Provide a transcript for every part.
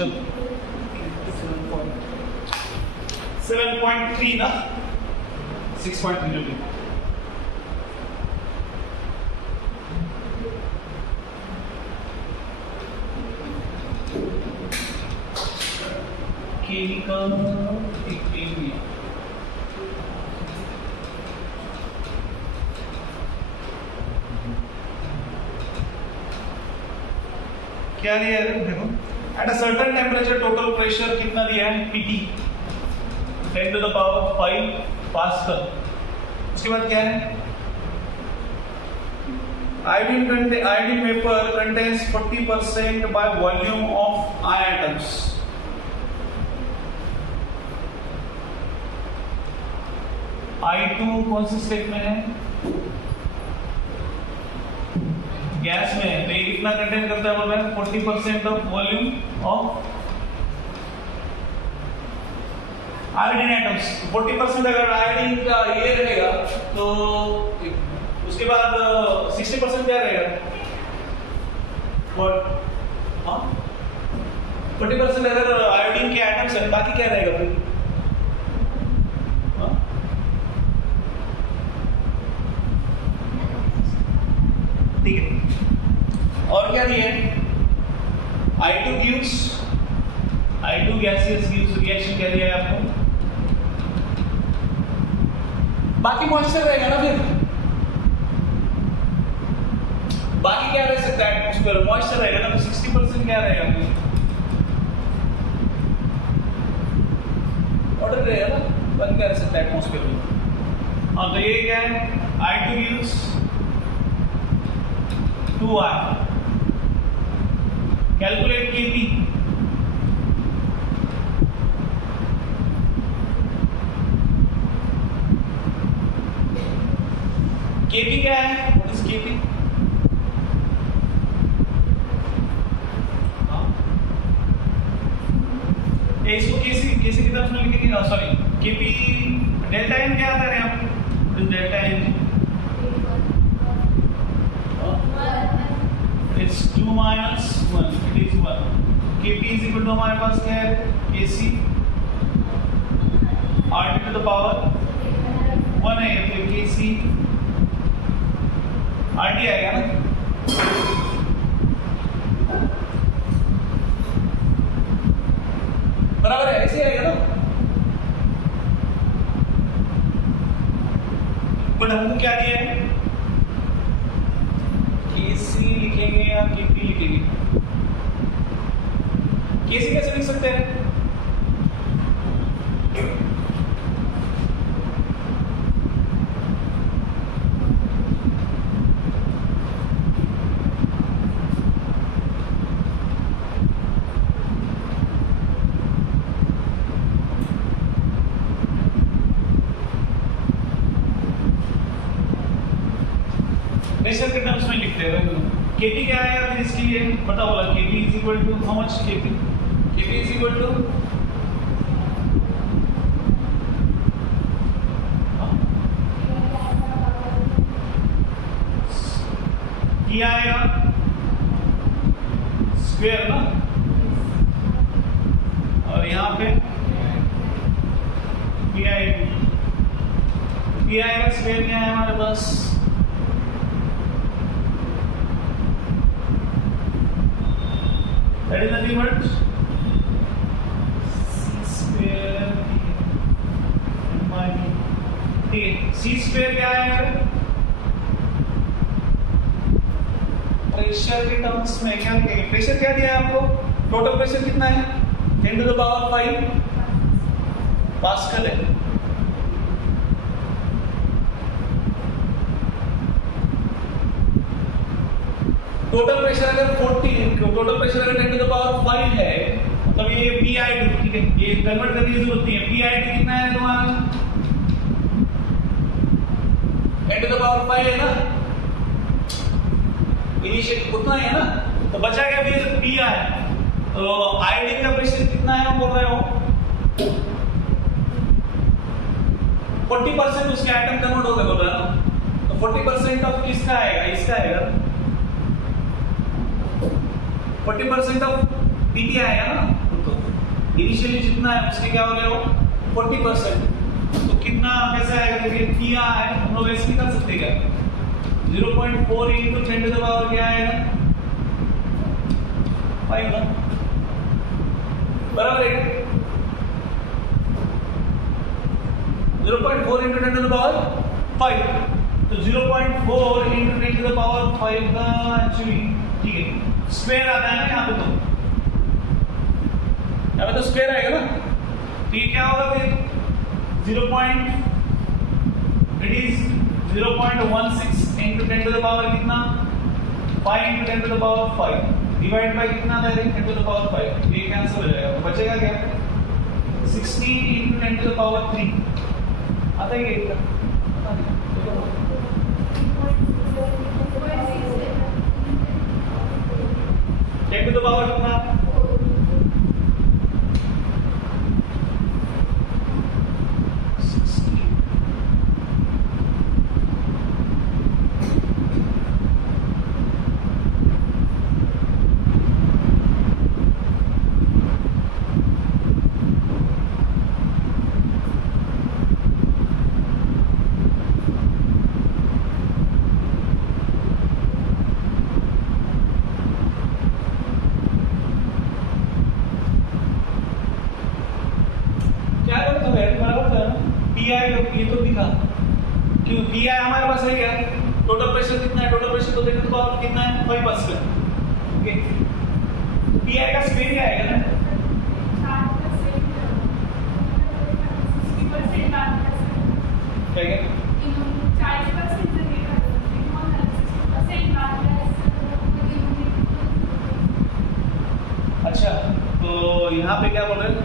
चलो 7.3 ना 6.3 के का एक प्रीमियम क्या दिया है देखो at a certain temperature total pressure कितना दिया है PT 10 to the power 5 pascal. उसके बाद क्या है iodine vapor contains 40% by volume of atoms। I2 कौन से स्टेट में है गैस में है तो ये कितना कंटेन करता है बोल रहा है 40% of volume of iodine atoms. 40% अगर आयोडीन का ये रहेगा तो उसके बाद 60% क्या रहेगा और 40% अगर आयोडीन के एटम्स है बाकी क्या रहेगा फिर ठीक है। और क्या दिया है I2 गैसियस गिव्स रिएक्शन क्या दिया है आपको बाकी मॉइस्चर रहेगा ना फिर बाकी क्या रह सकता है एटमॉस्फेयर मॉइस्चर रहेगा ना तो 60% क्या रहेगा वाटर रहेगा ना बाकी क्या रह सकता है एटमॉस्फेयर में। हाँ तो ये क्या है I2 gives 2R calculate Kp Kp क्या है व्हाट इज Kp इसको Kc की तरफ में लिखेंगे सॉरी Kp डेल्टा n क्या आता है यहाँ पे delta n it's 2 minus 1 it is 1 Kp is equal to हमारे पास क्या है Kc RT to the power 1 है तो Kc RT आएगा ना बराबर है ऐसे आएगा ना बट हमको क्या दिया है Kc लिखेंगे या Kp लिखेंगे Kc कैसे लिख सकते हैं प्रेशर के टर्म्स में लिखते हैं Kp क्या आएगा फिर इसके लिए पता होगा Kp is equal to how much Kp is equal to क्या आएगा स्क्वायर ना और यहाँ पे पी आएगा स्क्वायर क्या है हमारे पास that is nothing but c square ठीक है c square क्या है प्रेशर के टर्म्स में क्या लिखेंगे प्रेशर क्या दिया है आपको टोटल प्रेशर कितना है 10 to the power 5 पास्कल है टोटल प्रेशर अगर 40 टोटल प्रेशर अगर 10 to the power 5 है तब ये PI2 ठीक है ये कन्वर्ट करने की जरूरत नहीं है PI2 कितना है तुम्हारा 10 to the power 5 है ना इनिशियल उतना ही है ना तो बचा क्या फिर PI तो आयोडीन का प्रेशर कितना है बोल रहे हो 40% उसके एटम कन्वर्ट हो गए बोल रहा है ना तो 40% ऑफ किसका आएगा इसका आएगा 40% ऑफ पीटी आएगा ना इनिशियली जितना है उसके क्या हो गया वो 40%। तो कितना कैसे आएगा देखिए, किया है हम लोग ऐसे निकाल सकते हैं क्या, 0.4 into 10 to the power क्या आएगा 5 ना, बराबर है 0.4 into 10 to the power 5। तो 0.4 into 10 to the power 5 का एक्चुअली ठीक है स्क्वायर आता है ना यहाँ पे, तो यहाँ पे तो स्क्वायर आएगा ना, तो ये क्या होगा फिर 0.16 into 10 to the power कितना 5 into 10 to the power 5 divide by कितना आता है 10 to the power 5, ये कैंसिल हो जाएगा, तो बचेगा क्या 16 into 10 to the power 3 आता है क्या, 10 to the power कितना 5%। ओके, पीआई का स्क्वायर क्या आएगा ना, 40%। अच्छा, तो यहाँ पे क्या बोल रहे हैं,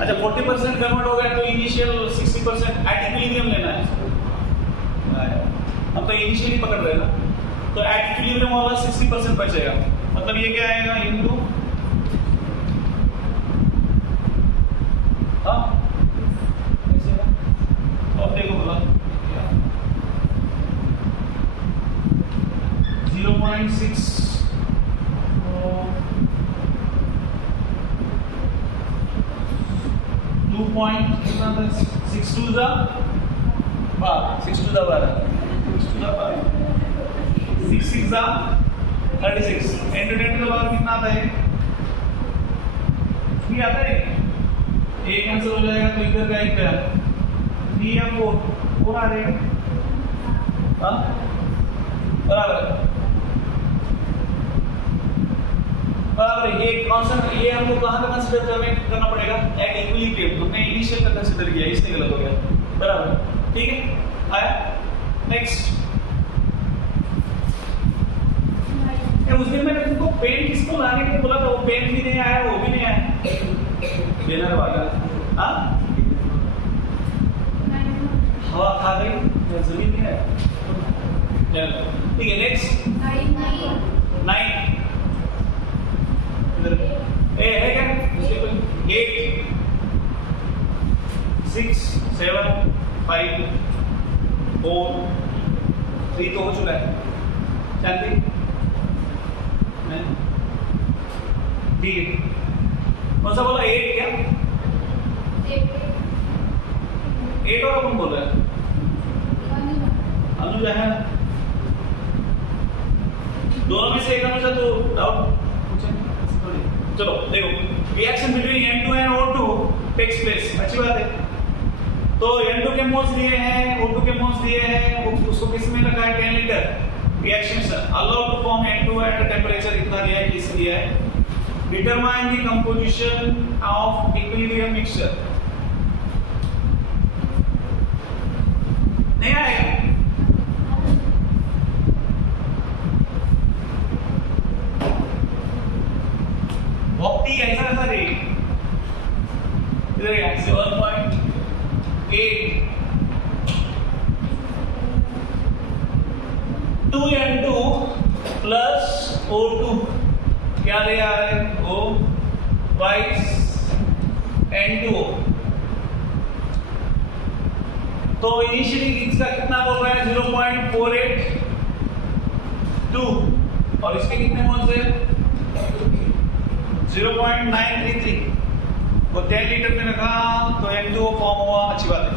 अच्छा 40% कन्वर्ट हो गया तो इनिशियल 60% एट इक्विलिब्रियम लेना है, हम तो इनिशियली पकड़ रहे हैं ना, तो एट इक्विलिब्रियम वाला 60% बचेगा, मतलब ये क्या आएगा इनटू अब देखो बोला 0.6 2.6 to the 6 to the 6 6 जा 36 10 to the power कितना आता है, 3 आता है, एक आंसर हो जाएगा, तो इधर का एक 3 या 4 आ रहे हैं, हाँ बराबर बराबर, ये कांस्टेंट ये हमको कहाँ पे कंसीडर करना पड़ेगा, एट इक्विलिब्रियम, हमने इनिशियल का कंसीडर किया इसलिए गलत हो गया, बराबर ठीक है। आया नेक्स्ट, उस दिन मैंने तुमको पेन किसको लाने को बोला था, वो पेन भी नहीं आया, वो भी नहीं आया, देना वाला हाँ हवा खा गई जमीन नहीं आया, ठीक है नेक्स्ट 9 ए है क्या 8 6 7 5 4 3 तो हो चुका है, शांति ठीक है, कौन सा बोला 8 क्या 8 और कौन बोल रहा है, अनुजा है, दोनों में से एक अनुजा, तो डाउट चलो देखो, reaction between N2 and O2 takes place, अच्छी बात है, तो N2 के मोल्स दिए हैं, O2 के मोल्स दिए हैं, उसको किस में रखा है 10 litre, reactions allowed to form N2 at a temperature इतना दिया है, किस दिया है, determine the composition of equilibrium mixture, नहीं आएगा, भक्ति ऐसा ऐसा रहेगी, इधर 7.8 2N2 प्लस O2 क्या दे आ रहे हैं, O बाइस N2O, तो इनिशियली इसका कितना बोल रहा है 0.482 और इसके कितने मोल्स है 0.933 वो 10 लीटर में रखा तो N2O फॉर्म हुआ, अच्छी बात है।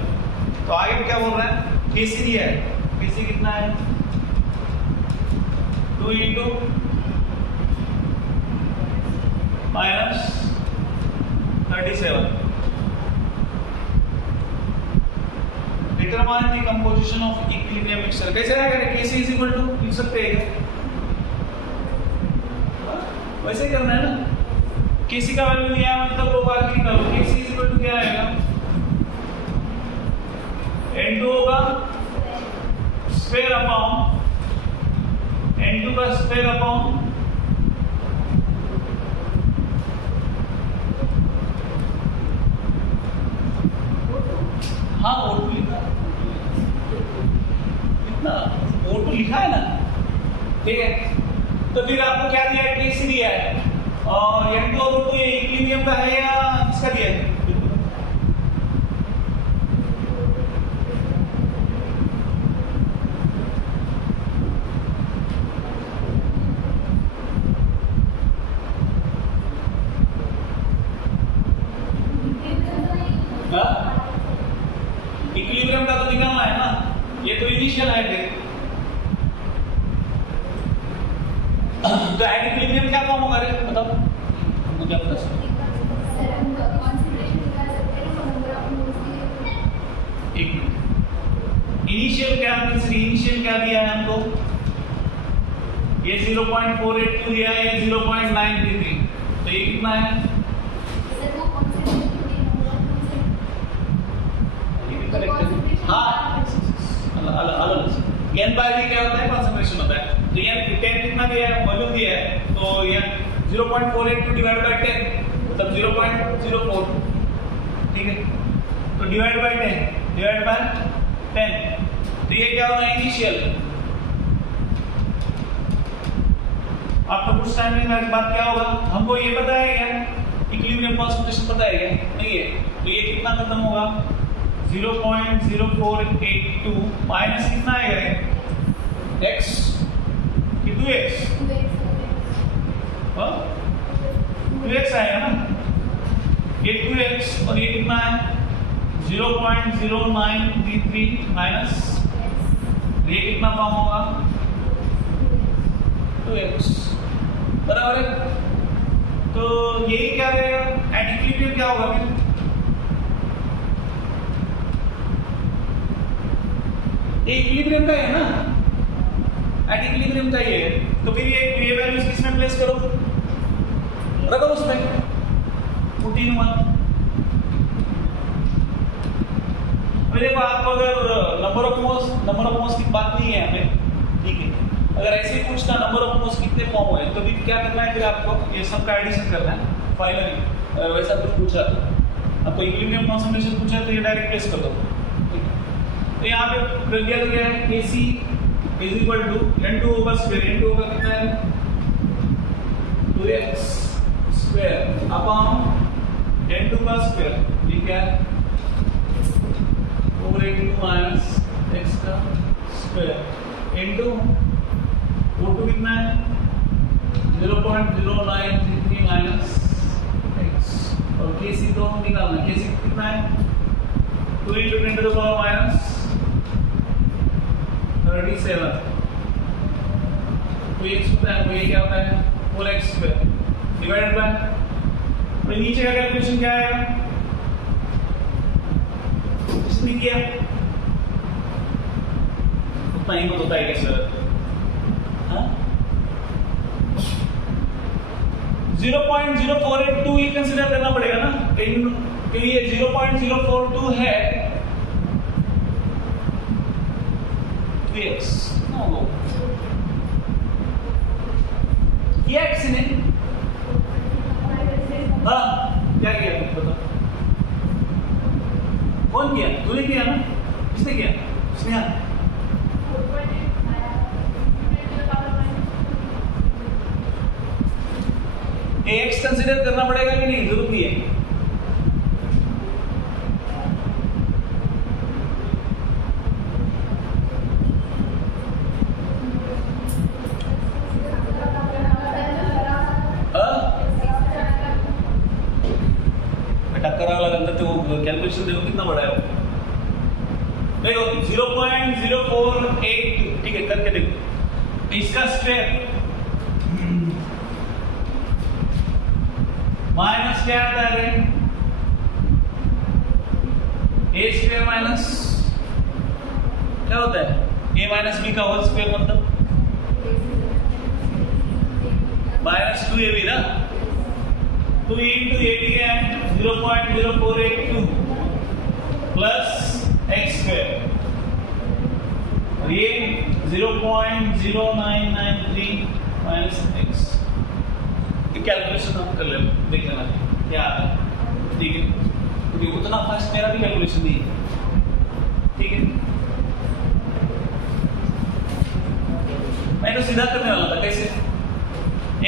तो आगे क्या बोल रहा है, Kc दिया है, Kc कितना है 2 into minus 37 determine the composition of equilibrium mixture. कैसे आएगा, Kc इज इक्वल टू लिख सकते हैं क्या, वैसे ही करना है ना। Kc का वैल्यू दिया है मतलब रो बार निकालो, Kc इज इक्वल टू क्या आएगा N2 होगा स्क्वायर अपॉन N2 का स्क्वायर अपॉन हाँ O2 लिखा कितना O2 लिखा है ना, ठीक है। तो फिर आपको क्या दिया है, Kc दिया है और N2 और O2 ये इक्विलिब्रियम का है या किसका दिया है, इक्विलिब्रियम का तो निकालना है ना, ये तो इनिशियल हाइट है। तो एट इक्विलिब्रियम क्या फॉर्म होगा रे, बताओ मुझे पता है। इनिशियल क्या इनिशियल क्या दिया है हमको, ये 0.482 दिया है, ये 0.933, तो ये कितना है, हाँ अलग n बाय v क्या होता है, कंसंट्रेशन होता है। तो ये 10 कितना दिया है, वॉल्यूम दिया है, तो ये 0.482 डिवाइड बाय 10 मतलब 0.04, ठीक है। तो डिवाइड बाय 10 डिवाइड बाय 10, तो ये क्या होगा इनिशियल। आपको कुछ टाइम में बाद क्या होगा, हमको ये पता है क्या, इक्विलिब्रियम कंसंट्रेशन पता है क्या, नहीं है। तो ये कितना खत्म होगा 0.0482 माइनस कितना आएगा x कि 2x, 2x आएगा ना, ये 2x और ये कितना है 0.0933 माइनस ये कितना फॉर्म होगा 2x, बराबर है। तो यही क्या रहेगा, एट इक्विलिब्रियम क्या होगा फिर, ये इक्विलिब्रियम का है ना, एट इक्विलिब्रियम का ये, तो फिर ये वैल्यूज किसमें प्लेस करो, रखो उसमें 14 अभी देखो आपको अगर नंबर ऑफ मोल्स की बात नहीं है हमें, ठीक है। अगर ऐसे ही पूछता नंबर ऑफ मोल्स कितने फॉर्म हुए, तो फिर क्या करना है, फिर आपको ये सब का एडिशन करना है फाइनली। अगर वैसा कुछ पूछा आपको इक्विलिब्रियम कंसंट्रेशन पूछा तो ये डायरेक्ट प्लेस कर दो, ठीक है। तो यहाँ पे कर दिया गया है Kc is equal to N2 होगा स्क्वायर, N2 होगा कितना है 2x स्क्वायर अपॉन N2 का स्क्वायर, ये क्या है over 82 माइनस x का स्क्वायर इनटू O2 कितना है 0.0933 माइनस x और Kc तो निकालना, Kc कितना है 2 into 10 to the power minus 37, तो ये होता है, तो ये क्या होता है 4x स्क्वायर डिवाइडेड बाय, तो नीचे का कैलकुलेशन क्या आएगा, इसने किया उतना ही होता है क्या सर, 0.0482 ही कंसीडर करना पड़ेगा ना, क्योंकि ये 0.042 है x नो किया किसी ने, हाँ क्या किया बता, कौन किया, तूने किया ना, किसने किया, स्नेहा। x कंसीडर करना पड़ेगा कि नहीं, जरूरत नहीं है। कैलकुलेशन देखो कितना बड़ा है वो। देखो 0.0482, ठीक है, करके देखो इसका स्क्वायर माइनस क्या आता है, ए स्क्वायर माइनस क्या होता है, ए माइनस बी का होल स्क्वायर, मतलब माइनस 2ab ना, 2 into 0.0482 प्लस एक्स स्क्वायर, और ये 0.0993 माइनस एक्स। कैलकुलेशन हम कर ले, देख लेना क्या आता है, ठीक है, क्योंकि उतना फास्ट मेरा भी कैलकुलेशन नहीं है, ठीक है। मैं तो सीधा करने वाला था, कैसे,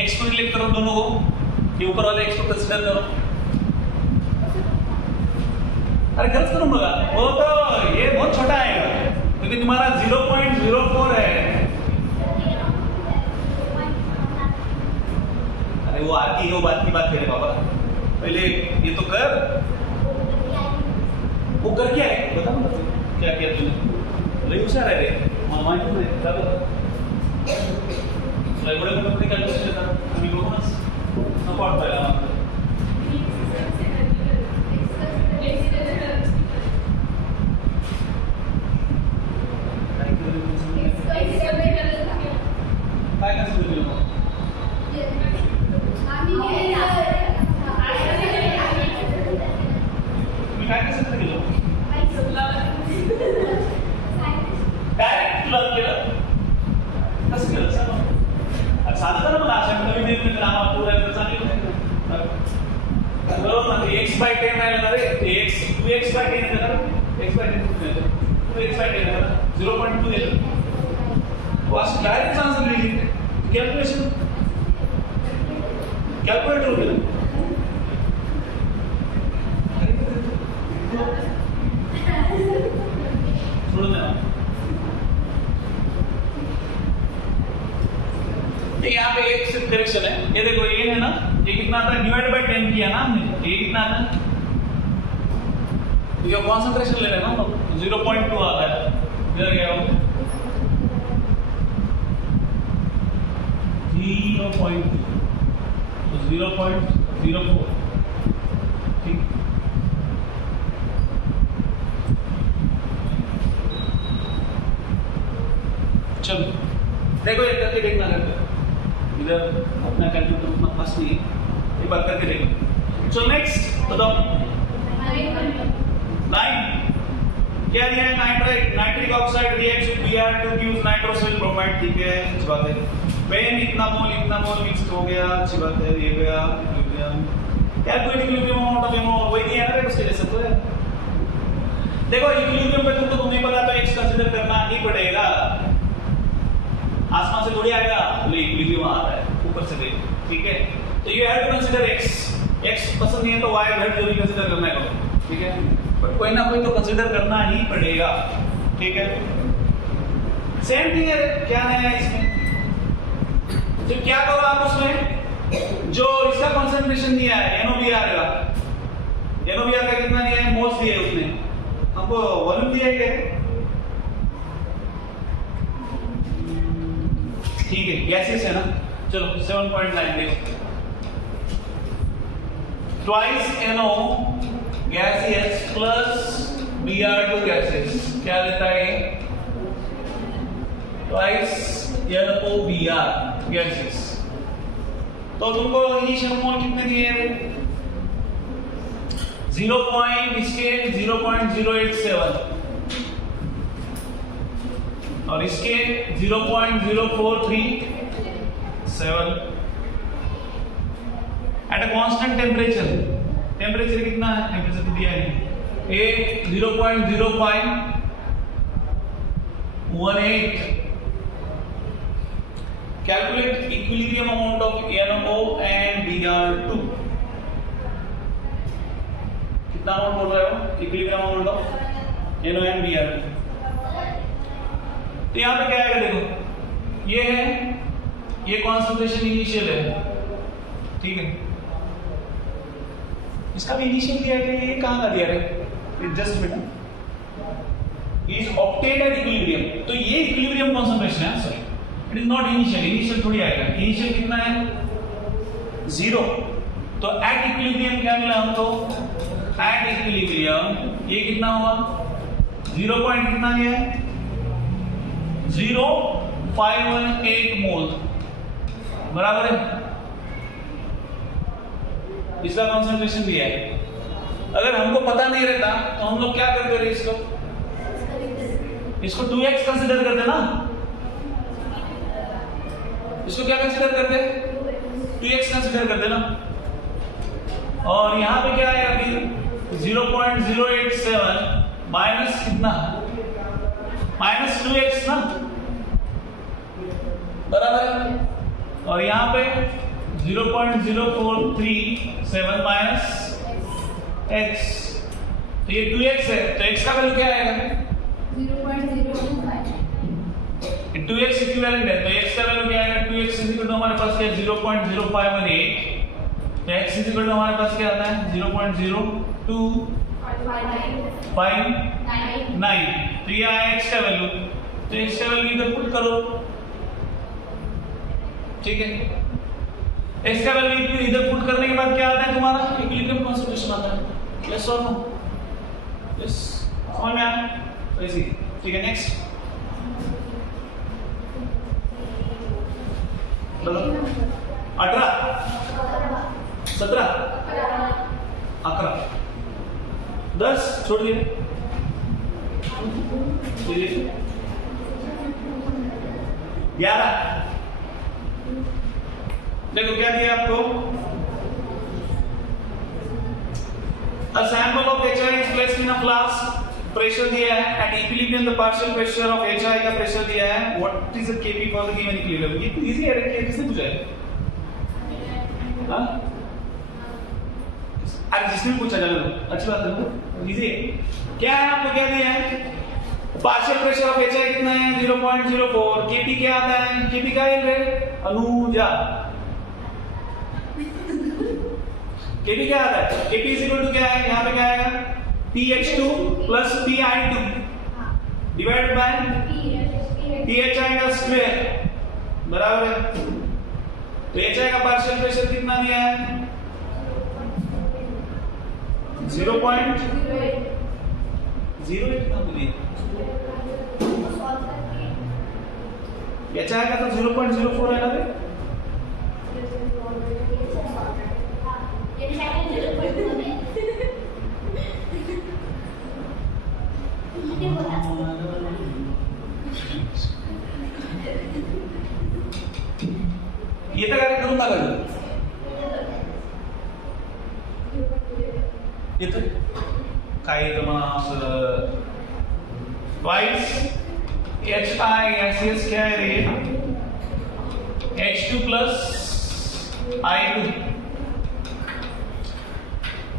एक्स को रिलेट करो दोनों को, ये ऊपर वाले एक्स को कंसीडर करो, अरे गलत करूंगा वो तो, ये बहुत छोटा आएगा क्योंकि तुम्हारा 0.04 है। अरे वो आती है, वो बात की बात करे बाबा, पहले ये तो कर, वो कर क्या है बता, क्या किया तूने, लई होशियार है रे मामा, तूने क्या बता लाइब्रेरी में अपनी कैलकुलेशन लेता अभी लोग ना पढ़ पाएगा। काय कसं दिलं मग तुम्ही काय कसं केलं, डायरेक्ट लॉक केलं, कसं केलं सांग, साधं करा मला, अशा नवीन नवीन नावा पूरा चांगली होते बरोबर ना, x/10 राहिलं ना रे, x 2x/10 येतं ना, x/10 येतं, 2x/10 येतं ना, 0.2 येतं, वो असं डायरेक्ट आन्सर लिहिली, कॅल्क्युलेशन कॅल्क्युलेटर केलं, सोडून द्या। यहाँ पे एक सिर्फ करेक्शन है, ये देखो ये है ना, ये कितना आता है, डिवाइड बाय 10 किया ना हमने, ये कितना आता है, तो ये कॉन्सेंट्रेशन ले रहे हैं ना, 0.2 आता है, इधर क्या हो 0.2, तो 0.04, ठीक, चलो देखो ये करके देखना, करके इधर अपना कैलकुलेटर उतना फास्ट नहीं है, एक बार करके देखो। चलो नेक्स्ट बताओ, 9 क्या दिया है, nitrate nitric oxide reacts with Br to gives nitrosyl bromide, ठीक है, अच्छी बात है। पेन इतना मोल मिक्स हो गया, अच्छी बात है, ये गया equilibrium, calculate equilibrium amount of एमो, वही दिया है ना उसके जैसे तो है। देखो इक्विलिब्रियम पे तुमको नहीं पता तो एक्स कंसीडर करना ही पड़ेगा, आसमान से थोड़ी आएगा, बोले इक्विलिब्रियम आ रहा है ऊपर से देख, ठीक है, तो you have to consider X, X पसंद नहीं है तो वाई जेड जो भी कंसीडर करना है करो, ठीक है, बट कोई ना कोई तो कंसीडर करना ही पड़ेगा, ठीक है। सेम थिंग है, क्या नया है इसमें, तो क्या करो आप उसमें, जो इसका कंसंट्रेशन दिया है NOBR का, NOBR का कितना दिया है, मोल्स दिया है उसने, हमको वॉल्यूम दिया है क्या, ठीक है, गैसेस है ना, चलो 7.9 देखो, twice NO gaseous plus Br2 gases, क्या देता है, ट्वाइस NOBr गैसेस, तो तुमको इनिशियल मोल कितने दिए हैं, 0.087 और इसके 0.0437 at a constant temperature, temperature कितना है, टेम्परेचर तो दिया है, ए 0.0518, calculate equilibrium amount of NO and Br2, कितना अमाउंट बोल रहे हो, equilibrium amount of NO and Br2, तो यहां पे क्या आएगा, देखो ये है, ये कॉन्सेंट्रेशन इनिशियल है, ठीक है, इसका भी इनिशियल दिया है, ये कहां का दिया है, adjustment is obtained at equilibrium. तो ये इक्विलिब्रियम कॉन्सेंट्रेशन है, sorry it is not initial, initial थोड़ी आएगा, इनिशियल कितना है 0। तो एट इक्विलिब्रियम क्या मिला हमको, एट इक्विलिब्रियम ये कितना हुआ 0 पॉइंट कितना गया है 0.518 मोल, बराबर है, इसका कॉन्सेंट्रेशन दिया है। अगर हमको पता नहीं रहता तो हम लोग क्या करते रहे, इसको 2x कंसीडर करते ना, इसको क्या कंसीडर करते 2x कंसीडर करते ना, और यहां पे क्या है अभी 0.087 माइनस कितना माइनस 2x ना, बराबर है, और यहां पे 0.0437 माइनस x, तो ये 2x है, तो x का वैल्यू क्या आएगा 2x इक्विवेलेंट है, तो x का वैल्यू क्या आएगा 2x इज इक्वल टू हमारे पास क्या है 0.0518, तो x इज इक्वल टू हमारे पास क्या आता है 0.0259, तो ये आया x का वैल्यू, तो x का वैल्यू इधर पुट करो, ठीक है, x का वैल्यू इधर पुट करने के बाद क्या आता है तुम्हारा इक्विलिब्रियम कॉन्सेंट्रेशन आता है, यस और नो, यस समझ में आया, इजी, ठीक है, नेक्स्ट 18 17 11 10 छोड़ दिए, 11, देखो क्या दिया आपको, a sample of HI is placed in a flask, pressure दिया है, at equilibrium the partial pressure of HI का प्रेशर दिया है, what is the Kp for the given equilibrium, ये तो इजी है, किसने पूछा है, हाँ अरे जिसने पूछा चलो अच्छी बात है, इजी है, क्या है आपको क्या दिया है, पार्शियल प्रेशर ऑफ HI कितना है 0.04, Kp क्या आता है, Kp का है अनुजा, Kp क्या आता है, Kp इज इक्वल टू क्या है, यहाँ पे क्या आएगा PH2 plus PI2 divided by PHI का स्क्वायर, बराबर है, तो HI का पार्शियल प्रेशर कितना दिया है 0.08 कितना बोलिए, HI का तो 0.04 है ना भाई, ये तो क्या करूंगा ये तो काय तो मास twice HI SES क्या है रे H2 plus I2,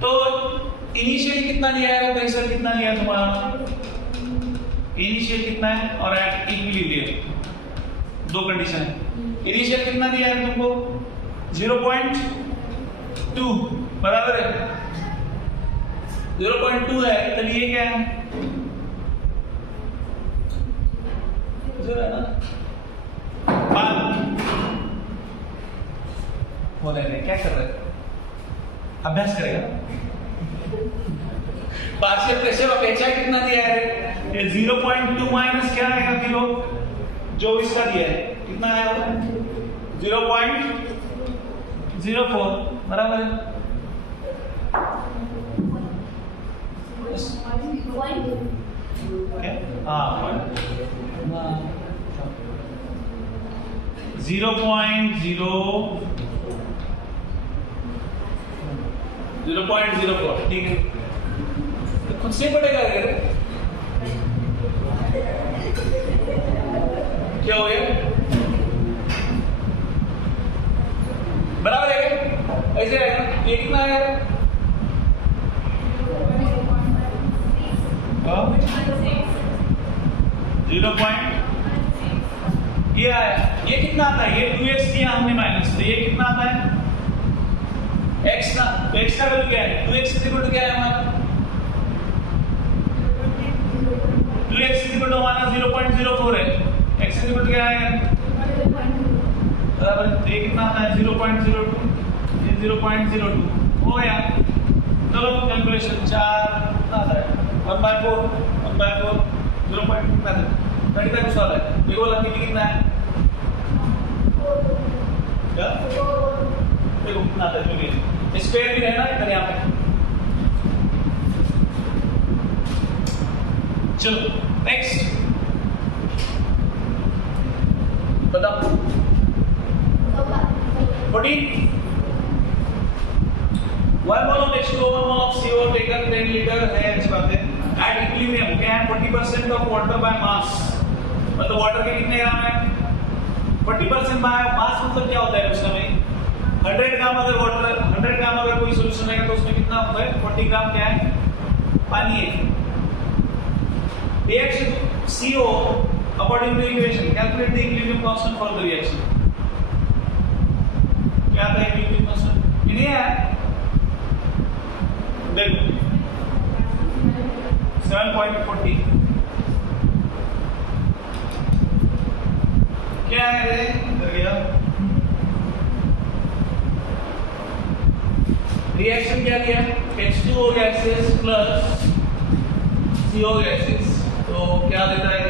तो इनिशियल कितना दिया है प्रेशर कितना दिया है तुम्हारा, इनिशियल कितना है और एट इक्विलिब्रियम दो कंडीशन है, इनिशियल कितना दिया है तुमको 0.2 बराबर है, 0.2 है, तो ये क्या है 0 है ना, बोले क्या कर रहे अभ्यास करेगा, पार्शियल प्रेशर ऑफ HI कितना दिया है ये 0.2 माइनस क्या आएगा फिर वो जो इसका दिया है कितना आया 0.04 बराबर है, हाँ 0.04 ठीक है, खुद से पड़ेगा अगर क्या हो गया बराबर है ऐसे आएगा, ये कितना आएगा 0. ये आया, ये कितना आता है, ये 2x दिया हमने माइनस, तो ये कितना आता है x ना, तो x का वैल्यू क्या है 2x इक्वल टू क्या है हमारा x इक्वल टू हमारा 0.04 है, x इक्वल टू क्या है बराबर, ये कितना आता है 0.02, ये 0.02 हो गया। चलो कैलकुलेशन 4 कितना आता है 1/4 0.2 कितना है 35 कुछ वाला है, ये वाला कितना है क्या देखो कितना आता है, जो भी स्क्वायर भी रहना है इधर यहाँ पे। चलो नेक्स्ट बताओ 14 1 mole of H2O 1 mole of CO taken 10 liter है, अच्छी बात है। At equilibrium क्या है 40% of water by mass, मतलब वाटर के कितने ग्राम है 40% by mass, मतलब क्या होता है उसका भाई 100 ग्राम अगर वाटर 100 ग्राम अगर कोई सॉल्यूशन रहेगा तो उसमें कितना होता है 40 ग्राम क्या है पानी है। Reaction CO according to equation, calculate the equilibrium constant for the reaction। क्या आता है equilibrium constant, इन्हें है देखो 7.40 क्या है रे इधर गया, रिएक्शन क्या दिया H2O gases plus CO gases, तो क्या देता है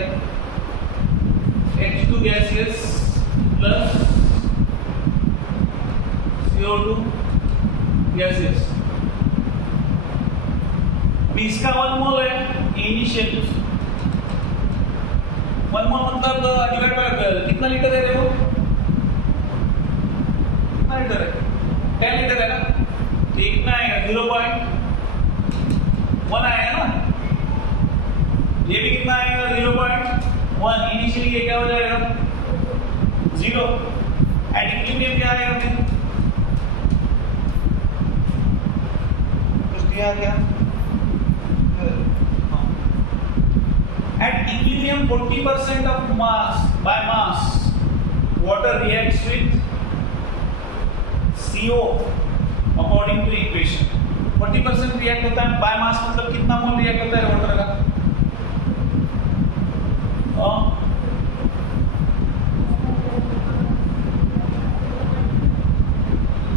H2 gases plus CO2 gases। इसका 1 मोल है इनिशियल 1 मोल मतलब डिवाइड बाय कितना लीटर है देखो, कितना लीटर है 10 लीटर है ना, ठीक कितना आएगा 0.1 आएगा ना, ये भी कितना आएगा 0.1, इनिशियली ये क्या हो जाएगा 0, एट इक्विलिब्रियम क्या आएगा फिर कुछ दिया क्या at equilibrium 40% of mass by mass water reacts with CO according to equation। 40% react होता है by mass, मतलब कितना मोल रिएक्ट होता है वाटर का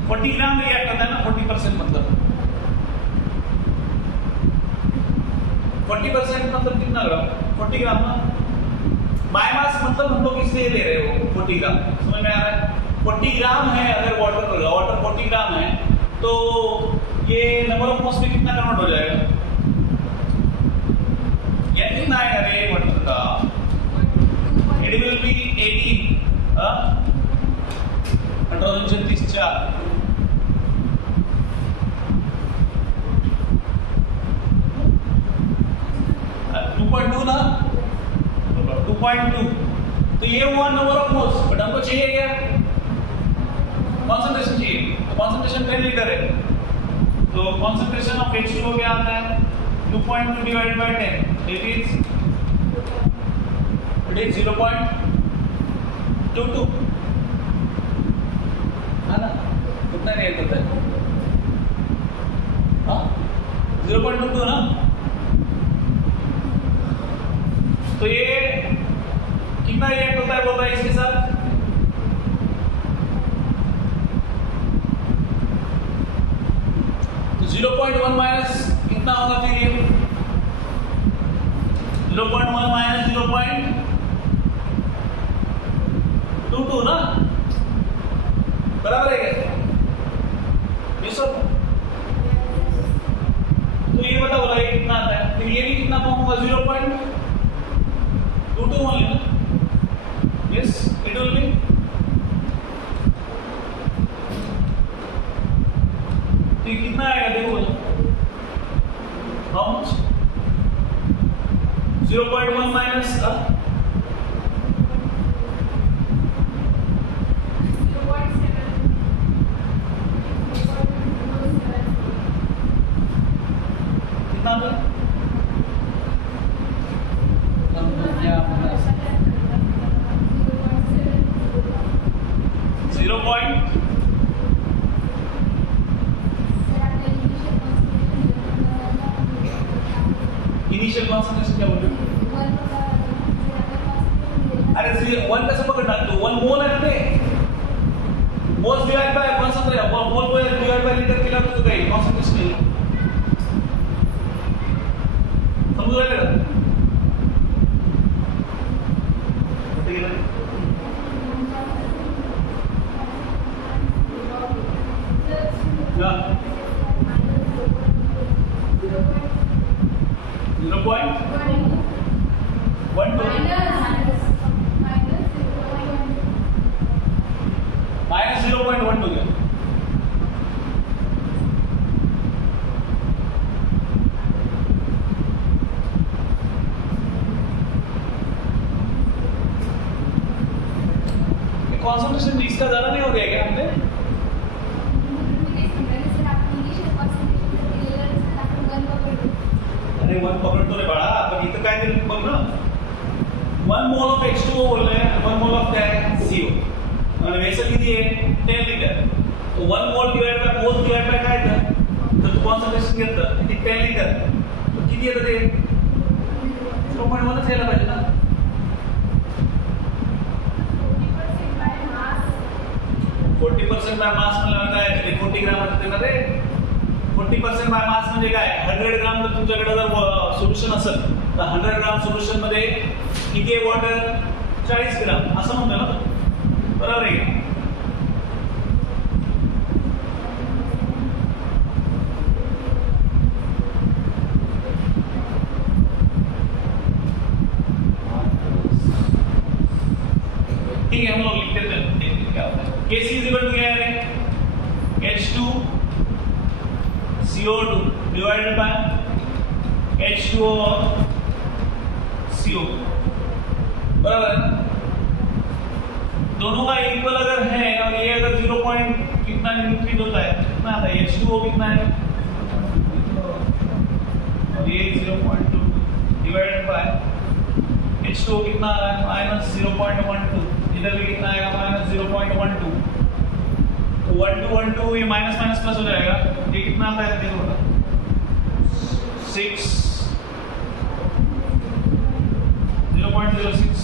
40 ग्राम रिएक्ट होता है ना 40% मतलब 40% मतलब कितना ग्राम 40 ग्राम ना, बाय मास मतलब हम लोग इसलिए ले रहे हो 40 ग्राम, समझ में आ रहा है 40 ग्राम है अगर वाटर 40 ग्राम है तो ये नंबर ऑफ मोल्स में कितना कन्वर्ट हो जाएगा, ये कितना आएगा रे वाटर का, इट विल बी 18 4 2.2 ना 2.2, तो ये हुआ नंबर ऑफ मोल्स, बट हमको चाहिए क्या कंसंट्रेशन चाहिए, तो कंसंट्रेशन 10 लीटर है, तो कंसंट्रेशन ऑफ H2O क्या आता है 2.2 डिवाइडेड बाय 10, इट इज 0.22 है ना, कितना रिएक्ट होता है 0.22 ना, तो ये कितना रिएक्ट होता है बोल रहा है इसके साथ तो 0.1 माइनस कितना होगा फिर ये 0.1 माइनस 0.22 ना, बराबर है क्या ये सब, तो ये बता बोला ये कितना आता है, फिर ये भी कितना कम होगा 0.22 only ना, yes it will be तो ये कितना आएगा देखो how much 0.1 minus कितना था 0 point इनिशियल कॉन्सेंट्रेशन क्या बोल रहे हो वन कैसे पकड़ना, तो 1 मोल है ना, मोल्स डिवाइड बाय कॉन्सेंट्रेशन, मोल को डिवाइड बाय लीटर किलो तो गई कॉन्सेंट्रेशन नहीं समझ रहे हो? माइनस 0.12 गया। कॉन्सेंट्रेशन इसका ज्यादा नहीं हो गया क्या हमने? अरे 1 पकड़ तो रे बड़ा, पर इथं काय दिलं बघ ना, 1 मोल ऑफ H2O बोल रहे हैं, 1 मोल ऑफ क्या है CO आणि वेसल किती आहे 10 लिटर, तो 1 मोल divide by mole divide by काय येतं, तर तू कॉन्सन्ट्रेशन घेतलं किती 10 लिटर, तो किती येतं ते 0.1 च यायला पाहिजे ना। 40% बाय मास म्हणजे काय आहे, 40 ग्राम असते ना रे, 40% बाय मास म्हणजे काय, 100 ग्राम जर तुमच्याकडे जर सोल्युशन असेल तर 100 ग्राम सोल्युशन मध्ये किती आहे वॉटर, 40 ग्राम असं म्हणतो ना, बरोबर आहे? ठीक है, हम लोग लिखते थे, देखते क्या होता है। Kc इज इक्वल टू क्या है, H2 CO2 divided by H2O और CO, बराबर है? दोनों का इक्वल अगर है और ये अगर 0 पॉइंट कितना इंक्रीज होता है, कितना आता है, H2O कितना है और ये 0.2 डिवाइडेड बाय H2O कितना आ रहा है, माइनस 0.12, इधर भी कितना आएगा, माइनस 0.12, तो 12 ये माइनस माइनस प्लस हो जाएगा, ये कितना आता है देखो, 6 0.06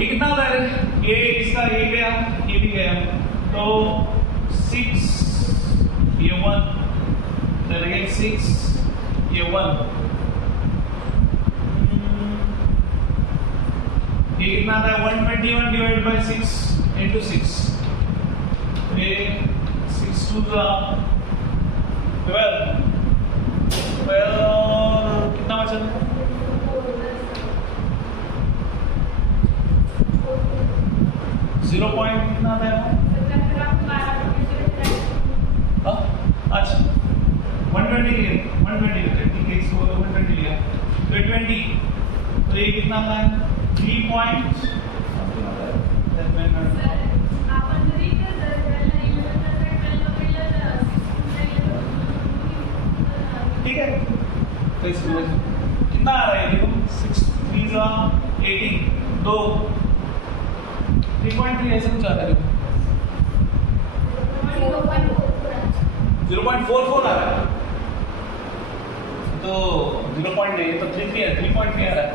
ये कितना होता है, ये इसका ये गया, ये भी गया, तो 6 ये 1, then again 6 ये 1, ये कितना आता है 121 डिवाइड बाय 6 into 6, ये 6 2 12 कितना बचा, 0 पॉइंट कितना आता है, अच्छा 120 ठीक है, इसको 120 लिया, तो 20, तो ये कितना आता है 3 पॉइंट, ठीक है, तो इसमें कितना आ रहा है देखो, 6 3 18 2 3.3 ऐसे कुछ आ रहा है, 0.44 आ रहा है, तो 0 पॉइंट नहीं, तो 3.3 है, 3.3 आ रहा है।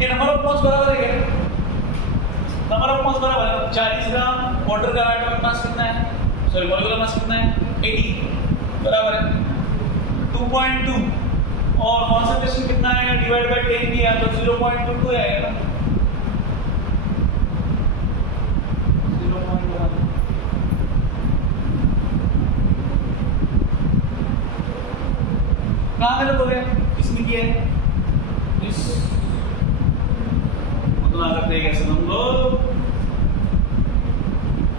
ये नंबर ऑफ मोल्स बराबर है क्या, नंबर ऑफ मोल्स बराबर है, 40 ग्राम वाटर का एटॉमिक मास कितना है, सॉरी मॉलिक्यूलर मास कितना है 80, बराबर है 2.2, और कॉन्सेंट्रेशन कितना है डिवाइड बाय 10 किया तो 0.22 आएगा ना, 0.1, कहाँ गलत हो गया, किसने किया है, इस उतना करते हैं कैसे हम लोग,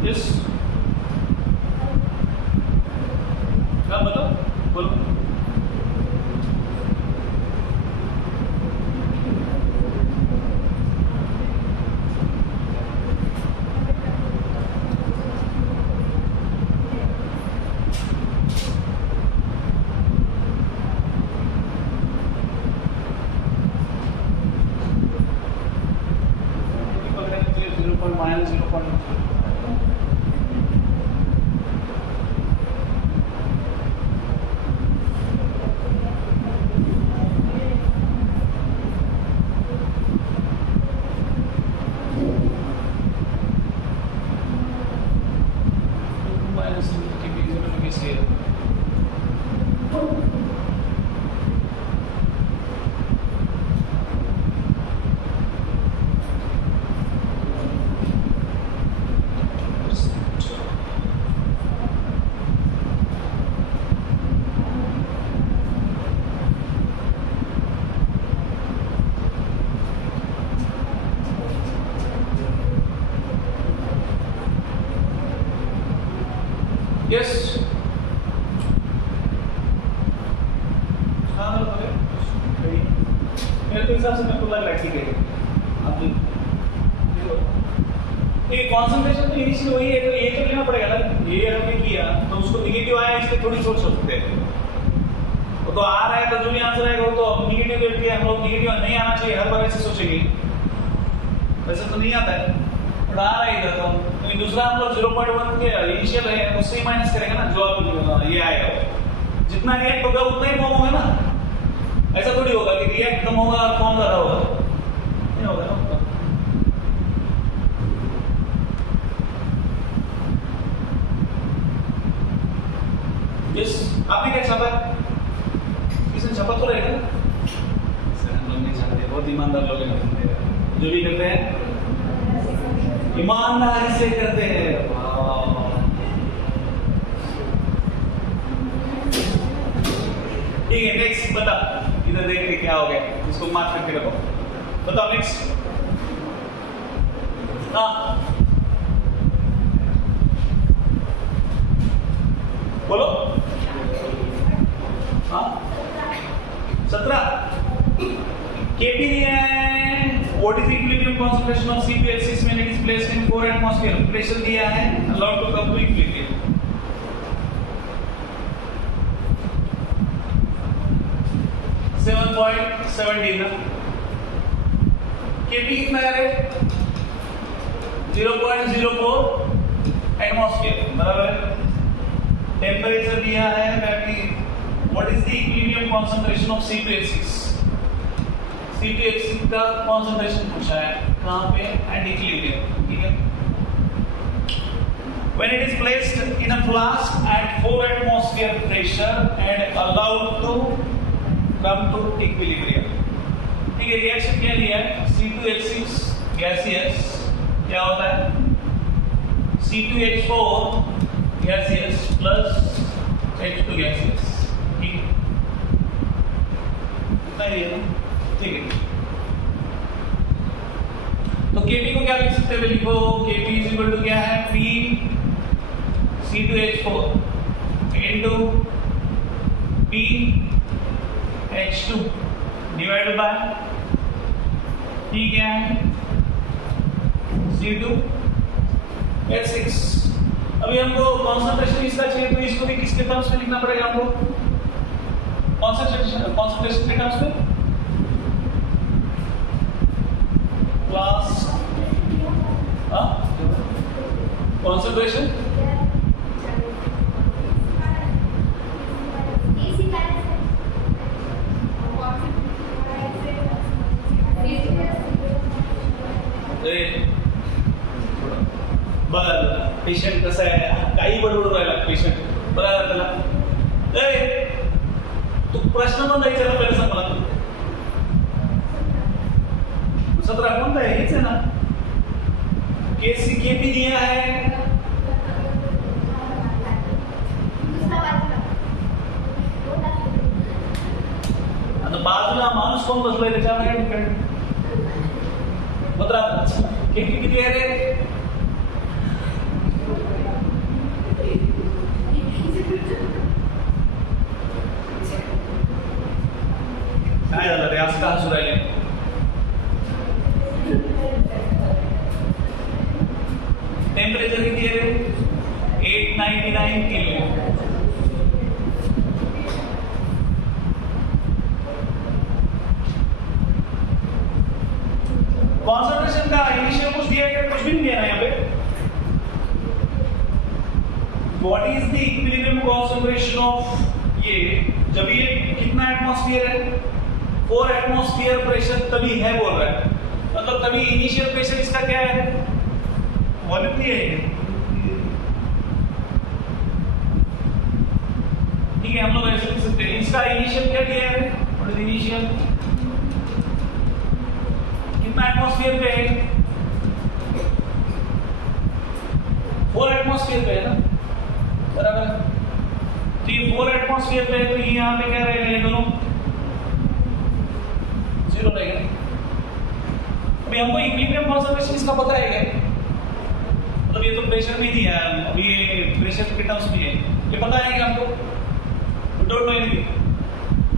यस क्या बताओ, बोलो। minus Kp is equal to Kcl. Yes. हाँ मेरे तो हिसाब से मेरे को लग रहा है ठीक है। अब ये कॉन्सेंट्रेशन तो इनिशियल वही है, तो ये तो लेना पड़ेगा ना। ये हमने किया तो उसको निगेटिव आया, इसलिए थोड़ी सोच सकते हैं। वो तो आ रहा है तो जो भी आंसर आएगा वो तो निगेटिव देख के हम लोग निगेटिव नहीं आना चाहिए, हर बार ऐसे सोचेंगे। वैसे तो नहीं आता है, बट आ रहा है इधर तो दूसरा हम लोग 0.1 के इनिशियल है उससे ही माइनस करेंगे ना, जो आप ये आएगा जितना रिएक्ट होगा उतना ही फॉर्म होगा ना। ऐसा थोड़ी होगा कि रिएक्ट कम होगा और फॉर्म ज्यादा होगा, नहीं होगा ना। यस, आपने क्या छापा? किसने छापा तो रहेगा ना, हम लोग नहीं छापते, बहुत ईमानदार लोग हैं, जो भी करते हैं ईमानदारी से करते हैं। ठीक है, नेक्स्ट बता, इधर देख के क्या हो गया, इसको मार्क करके रखो। बताओ नेक्स्ट। हाँ बोलो। हाँ 17 Kp दिया है। What is the equilibrium concentration of C2H6 when it is placed in 4 atmosphere? Pressure दिया है, allowed to come to equilibrium. 7.17 ना। Kp कितना है? 0.04 atmosphere, बराबर है। Temperature दिया है, that is what is the equilibrium concentration of C2H6? C2H6 का concentration पूछा है, कहाँ पे? At equilibrium, ठीक है? When it is placed in a flask at 4 atmosphere pressure and allowed to come to equilibrium, ठीक है? रिएक्शन क्या लिया है? C2H6 gaseous क्या होता है? C2H4 gaseous plus H2 gaseous, ठीक है? इतना ही है ना, ठीक है? तो Kp को क्या लिख सकते हैं? लिखो Kp इज इक्वल टू क्या है? P C2H4 into P H2 divided by P क्या है? C2H6। अभी हमको कॉन्सेंट्रेशन इसका चाहिए, तो इसको भी किसके टर्म्स में लिखना पड़ेगा हमको? कॉन्सेंट्रेशन के टर्म्स में। क्लास कॉन्सेंट्रेशन बघा पेशंट कसं आहे, काही बडबड राहिला पेशंट बघा त्याला। तू प्रश्न कोणता विचारला पहिले सांग मला। 17 कोणता आहे? हेच आहे ना। Kp दिया है, आता बाजूला माणूस कोण बसलाय त्याच्यावर काय डिपेंड। बघा Kp किती आहे रे? काय झालं रे, असं का हसू राहिले? टेम्परेचर किती आहे रे? 899 केल्विन। कॉन्सेंट्रेशन का इनिशियल कुछ दिया है, कुछ भी नहीं दिया ना यहाँ पे। What is the equilibrium concentration of ये, जब ये कितना एटमॉस्फेयर है? 4 एटमॉस्फेयर प्रेशर तभी है बोल रहा है, मतलब तभी इनिशियल प्रेशर इसका क्या है? वॉल्यूम दिया है, ठीक है, हम लोग ऐसे लिख सकते हैं। इसका इनिशियल क्या दिया है? What is initial? कितना एटमॉस्फेयर पे है? 4 एटमॉस्फेयर पे है ना, बराबर। तो ये 4 एटमॉस्फेयर पे है, तो यहाँ पे क्या रहेगा? ये दोनों 0 रहेगा। अभी हमको इक्विलिब्रियम कॉन्सर्वेशन इसका पता है क्या? मतलब ये तो प्रेशर में दिया है, अभी ये प्रेशर के टर्म्स में है, ये पता है कि हमको? We don't know anything.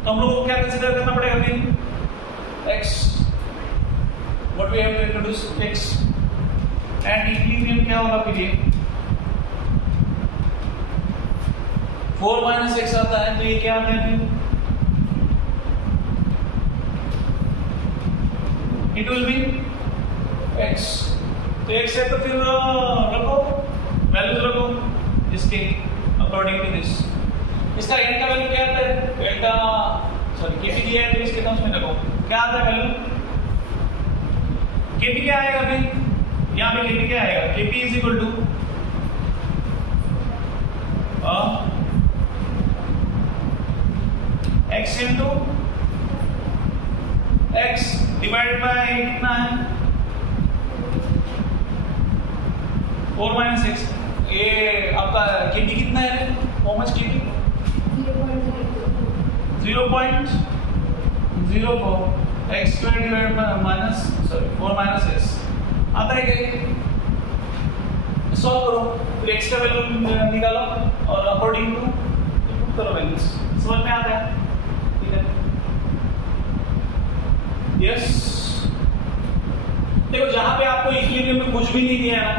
तो हम लोगों को क्या कंसीडर करना पड़ेगा फिर? x, what we have to introduce x, and equilibrium क्या होगा फिर? ये 4 - x आता है, तो ये क्या आता है फिर? It will be x। तो x है तो फिर रखो, वैल्यूज रखो इसके अकॉर्डिंग टू दिस। इसका n का वैल्यू क्या आता है? n का सॉरी kp दिया है, तो इसके टर्म्स में रखो क्या आता है वैल्यू? kp क्या आएगा फिर? यहाँ पे kp क्या आएगा? kp is equal to x into x divided by कितना है? 4 - x। ये आपका kp कितना है? How much kp? 0.04 x square divided by minus sorry 4 - x आता है क्या? सॉल्व करो, फिर x का वैल्यू निकालो और अकॉर्डिंग टू पुट करो वैल्यूज, समझ में आता है? ठीक है, यस। देखो जहां पे आपको इक्विलिब्रियम में कुछ भी नहीं दिया है ना,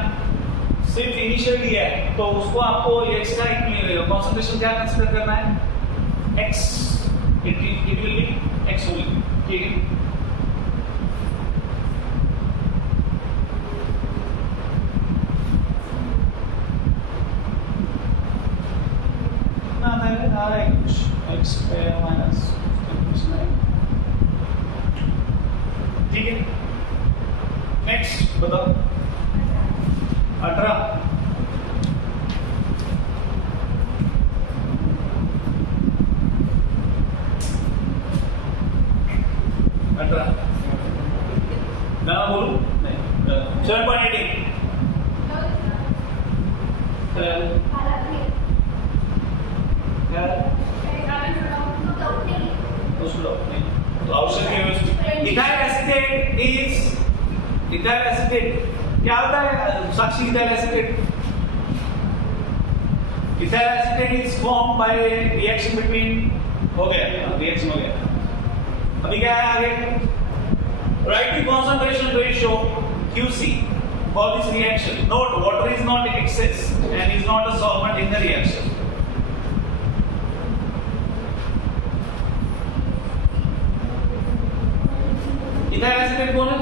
सिर्फ इनिशियल दिया है, तो उसको आपको x का कंसंट्रेशन क्या कंसीडर करना है? x, it will be x only, ठीक है। ना आता है कुछ x स्क्वायर माइनस, ठीक है। नेक्स्ट बताओ। 18 ना बोलूं? नहीं, 7.18 तो औषधि ethyl acetate is ethyl acetate क्या होता है? Sakshi ethyl acetate, ethyl acetate is form by reaction between, हो गया रिएक्शन हो गया। अभी क्या है आगे? Write the concentration ratio QC for this reaction. Note, water is not in excess and is not a solvent in the reaction. Ethyl acetate कौन है?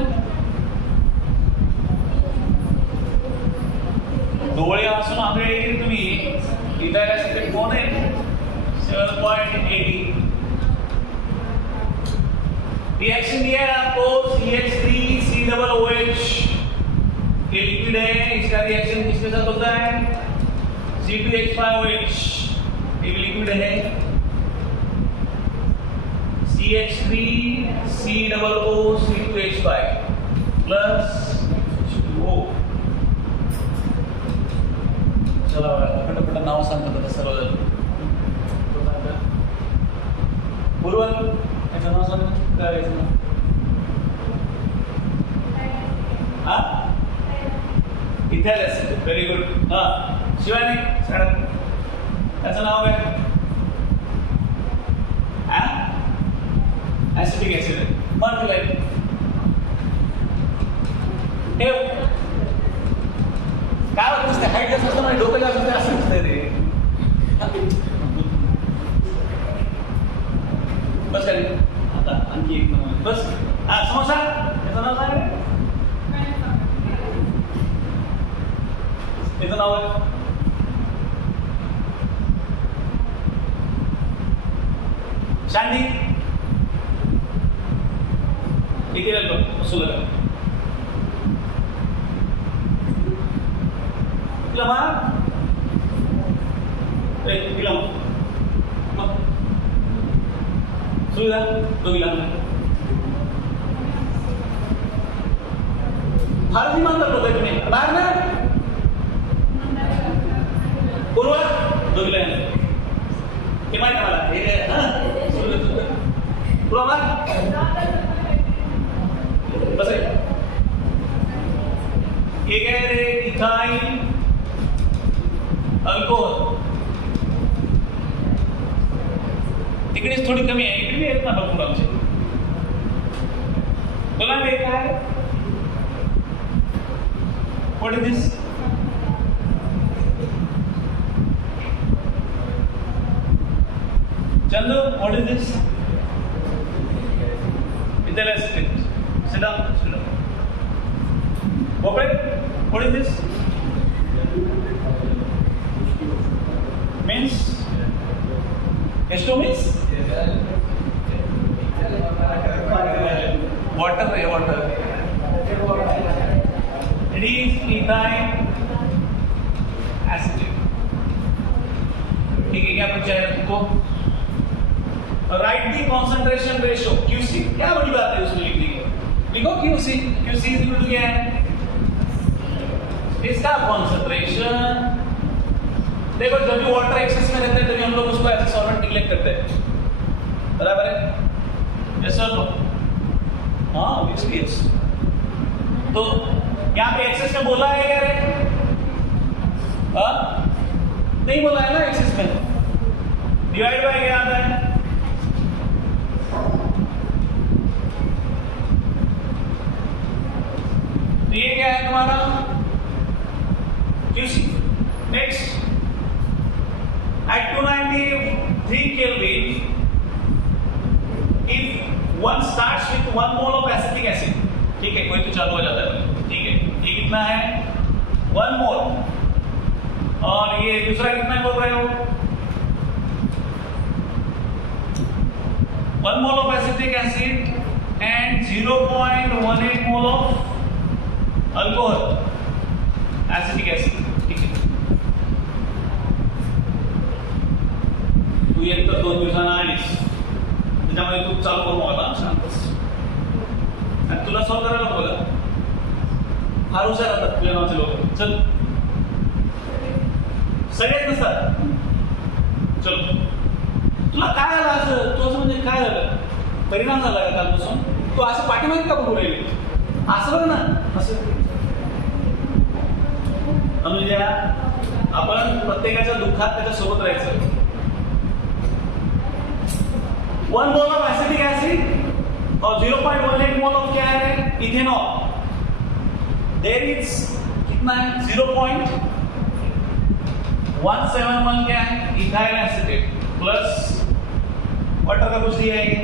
डोळे वाचून आंधळे तुम्ही इथाइल एसीटेट कोण आहे? 7.80 रिएक्शन दिया है आपको CH3COOH, ये लिक्विड है, इसका रिएक्शन किसके साथ होता है? C2H5OH, ये लिक्विड है। CH3COO C2H5 plus O। चला पटापट नाव सांगतो तर सर्व पूर्वल याचं नाव सांग काय याचं नाव? हा इथाइल एसिड, व्हेरी गुड। हा शिवानी सॅडन त्याचं नाव आहे ऍसिटिक ऍसिड। मन लाईक ठेव काय होत नसते, हाईट जास्त असतं म्हणजे डोकं जास्त असतं असं नसतं ते। बस काय आता आणखी एक बस। हा समोसा याचं नाव काय? याचं नाव आहे शांडी। ठीक आहे सुलभ तिला मार तिला मग सुविधा दोघीला फार विमान बोलतोय तुम्ही बाहेर ना पूर्वा दोघीला हे माहिती मला हे पूर्वा बस ये कह रहे इथाइल अल्कोहल इकडे थोडी कमी आहे इकडे येत ना भरपूर आमचे बोला हे काय what is this Chandu what is this इथं seat Sit down. Open. What is this? Means? H2 means? Water. It is ethyl acetate. ठीक है क्या पूछा है तुमको? Write the concentration ratio QC. क्या बड़ी बात है उसमें लिखने की? लिखो QC is equal to क्या है? इसका कॉन्सेंट्रेशन देखो जब भी वाटर एक्सेस में रहते हैं तभी हम लोग उसको ऐसे सॉल्वेंट निग्लेक्ट करते हैं बराबर है यस और नो हाँ ऑब्वियसली यस तो यहाँ पे एक्सेस में बोला है क्या रे नहीं बोला है ना एक्सेस में डिवाइड बाय क्या आता है ये क्या है तुम्हारा QC next at 293 Kelvin if one starts with 1 mole of acetic acid ठीक है कोई तो चालू हो जाता है ठीक है ये कितना है 1 मोल और ये दूसरा कितना बोल रहे हो 1 mole of acetic acid and 0.18 mole of alcohol acetic acid ठीक है तू एक तर 2 दिवसांना आलीस त्याच्यामध्ये तू चालू करू मला शांतच आणि तुला सॉल्व करायला बघा फार हुशार असतात तुझ्या नावाचे लोक चल सगळेच नसतात चल तुला काय आलं असं तू असं म्हणजे काय झालं परिणाम झाला का कालपासून तू असं पाठीमागे का बघू राहिली असं बघ ना असं अनुजा आपण प्रत्येकाच्या दुःखात त्याच्या सोबत राहायचं 1 मोल ऑफ एसिटिक एसिड और 0.18 मोल ऑफ क्या है इथेनॉल देयर इज कितना है 0.171 क्या है इथाइल एसिटेट प्लस वाटर का कुछ दिया है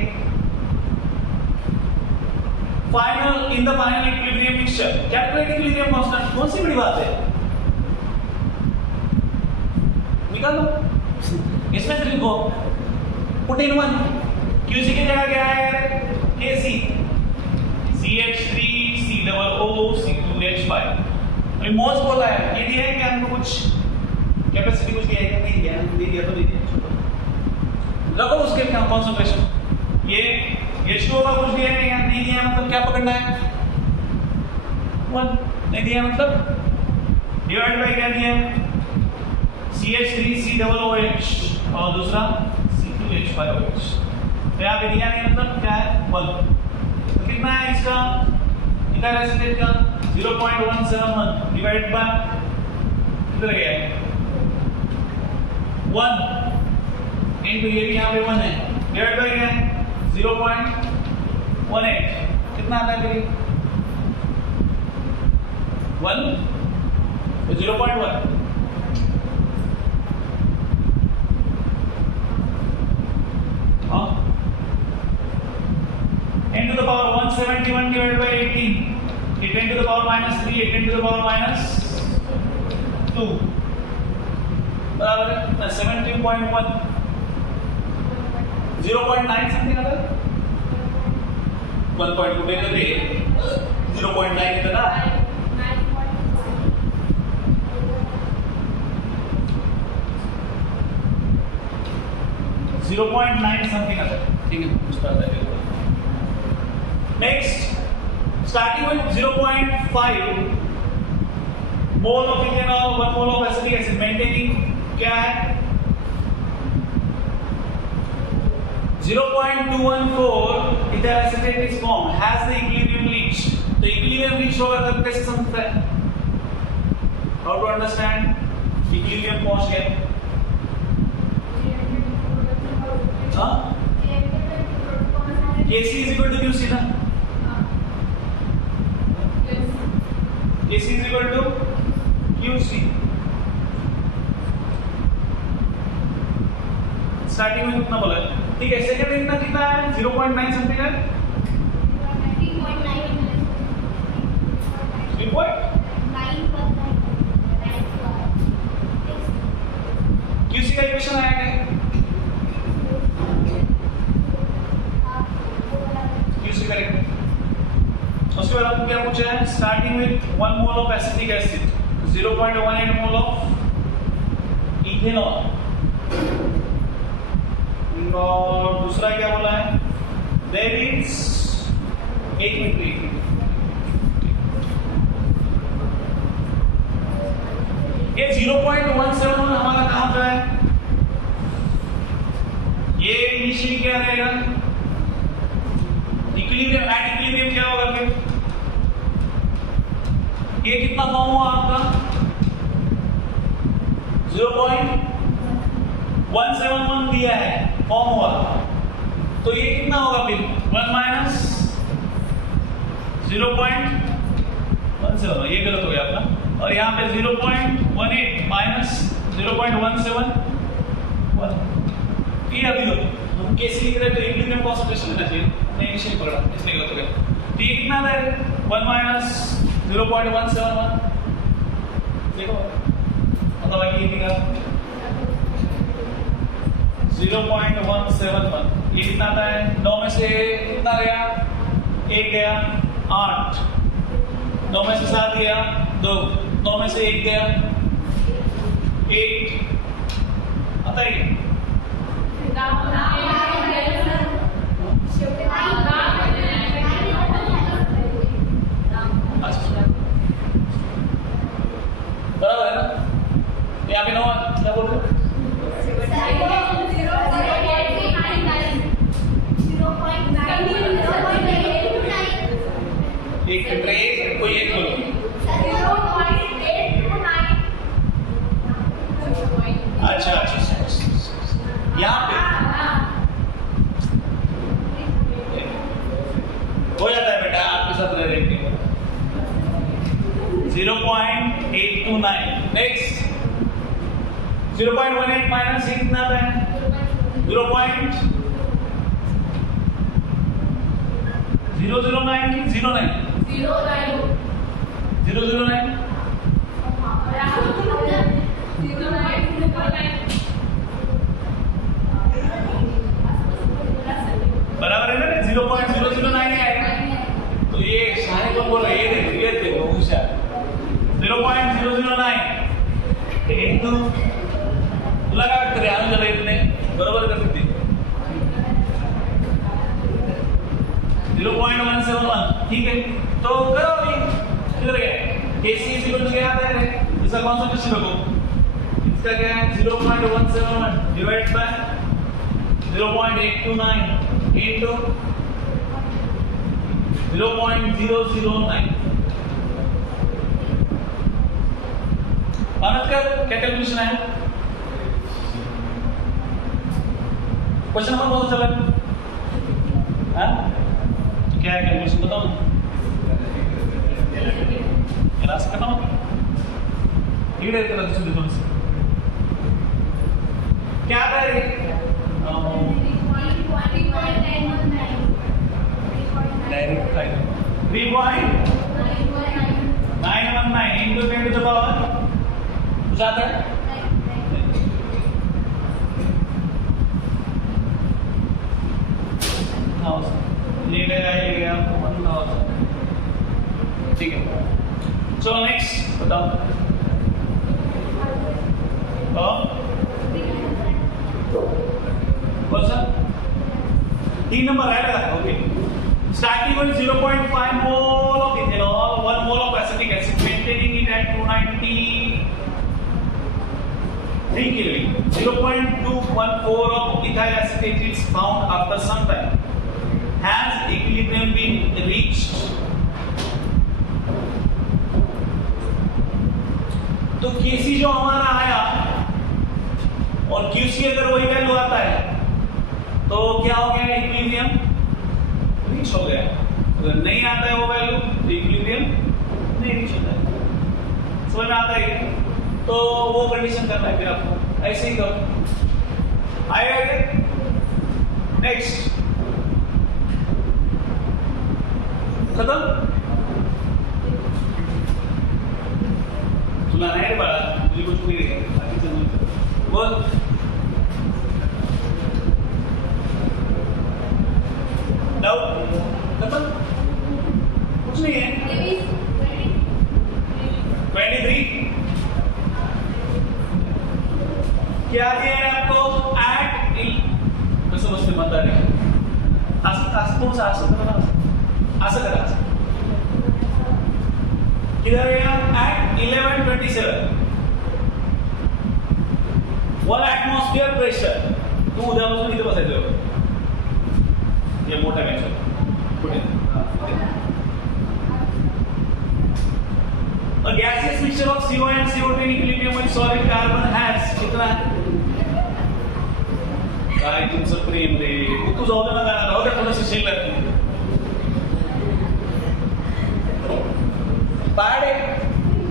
final in the final equilibrium mixture calculate equilibrium constant कौन सी बड़ी बात है निकाल दो इसमें से लिखो पुट इन 1 QC की जगह क्या है KC CH3 COO C2H5 अभी मोल्स बोला है ये दिया है क्या हमको कुछ कैपेसिटी कुछ दिया है नहीं दिया दे दिया तो दे दिया रखो उसके क्या कंसंट्रेशन ये H2O का कुछ दिया है क्या नहीं दिया मतलब क्या पकड़ना है 1 नहीं दिया मतलब डिवाइड बाय क्या दिया CH3 COOH और दूसरा C2H5OH तो यहाँ पे दिया नहीं मतलब क्या है 1 तो कितना है इसका इथाइल एसिटेट का 0.171 डिवाइड बाय कितना गया है 1 इनटू ये भी यहाँ पे 1 है डिवाइड बाय क्या है 0.18 कितना आता है फिर 1 तो 0.1 हाँ 10 to the power 171 divided by 18 ये 10 to the power minus 3 ये 10 to the power minus 2 बराबर है 17.1 0.9 समथिंग आता है 1.2 पे कर दे 0.9 इतना 0.9 समथिंग आता है ठीक है, next starting with 0.5 mole of ethanol 1 mole of acetic acid maintaining क्या है 0.214 ethyl acetate is formed has the equilibrium reached. तो equilibrium reach होगा तब कैसे समझता है? How to understand equilibrium पहुंच गया? हाँ? Kc is equal to QC ना? Kc is equal to QC. Starting में कितना बोला है? ठीक है, सेकंड में कितना है? 0.9 समथिंग है? 3.9 QC का इक्वेशन आया क्या? QC correct. उसके बाद आपको क्या पूछा है? Starting with 1 mole of acetic acid 0.18 mole of ethanol और दूसरा क्या बोला है देयर इज 8 मिनट ये 0.171 हमारा कहां का है ये इनिशियली क्या रहेगा इक्विलिब्रियम एट इक्विलिब्रियम क्या होगा फिर ये कितना फॉर्म हुआ आपका 0.171 दिया है फॉर्म हुआ तो ये कितना होगा फिर 1 माइनस 0.17 ये गलत हो गया अपना और यहाँ पे 0.18 माइनस 0.171 ये अभी लो हम कैसे लिख रहे हैं तो इक्विलिब्रियम कॉन्सेंट्रेशन लेना चाहिए नहीं इनिशियल पकड़ा इसलिए गलत हो गया तो ये कितना था 1 माइनस 0.171 देखो मतलब ये दिखा 0.171 ये कितना आता है 9 में से कितना गया 1 गया 8 9 में से 7 गया 2 9 में से 1 गया 8 आता है बराबर है ना यहाँ पे 9 क्या बोल रहे हो एक ट्रेस कोई एक बोलो अच्छा अच्छा यहाँ पे हो जाता है बेटा आपके साथ रह रहे 0.829 नेक्स्ट 0.18 माइनस ये कितना आता है 0.009 बराबर है ना 0.009 आएगा तो ये सारे को बोलो ये देखो होशियार 0.009 एक तो लगा कर आने चले इतने बराबर कर सकते 0.171 ठीक है तो करो अभी किधर गया Kc इज इक्वल टू क्या आता है इसका कॉन्सेंट्रेशन रखो इसका क्या है 0.171 डिवाइड बाय 0.829 into 0.009 आनंद का क्या कैलकुलेशन है क्वेश्चन नंबर बहुत चला हाँ क्या है कैलकुलेशन बताओ क्लास करना ईड है क्या दूसरी दुकान से क्या आता है direct 3.919 into 10 to the power कुछ आता है ये गया 1000 ठीक है चलो नेक्स्ट बताओ कौन सा 3 नंबर आएगा okay starting with 0.5 mole of ethanol 1 mole of acetic acid maintaining it at 293 Kelvin 0.214 of ethyl acetate is found after some time has equilibrium been reached तो केसी जो हमारा आया और क्यूसी अगर वही वैल्यू आता है तो क्या हो गया इक्विलिब्रियम रीच हो गया अगर नहीं आता है वो वैल्यू तो इक्विलिब्रियम नहीं रीच होता है समझ में आता है तो वो कंडीशन करना है फिर आपको ऐसे ही करो आएगा क्या नेक्स्ट खत्म सुना नहीं बात मुझे कुछ नहीं है बाकी चलो बोल डाउट खत्म कुछ नहीं है 23 क्या दिया है आपको एट कसं बसते म्हणतात असं असं थोडंसं असं करा असं करा किधर गया एट 11:27 1 atmosphere pressure तू उद्यापासून इथे बसायचं ये मोठा मॅच पुढे A gaseous mixture of CO and CO2 in equilibrium with solid carbon has कितना काय तुमचं प्रेम रे तू जाऊ दे ना राहू दे थोडंसं शिल्लक पाडे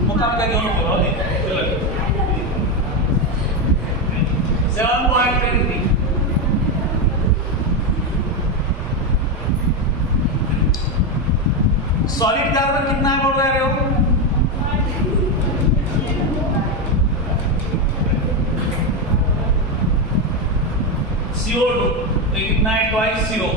मुकाम का घेऊन राहू दे शिल्लक 7.23 सॉलिड कार्बन कितना है बोल रहे हो CO2 तो कितना है twice CO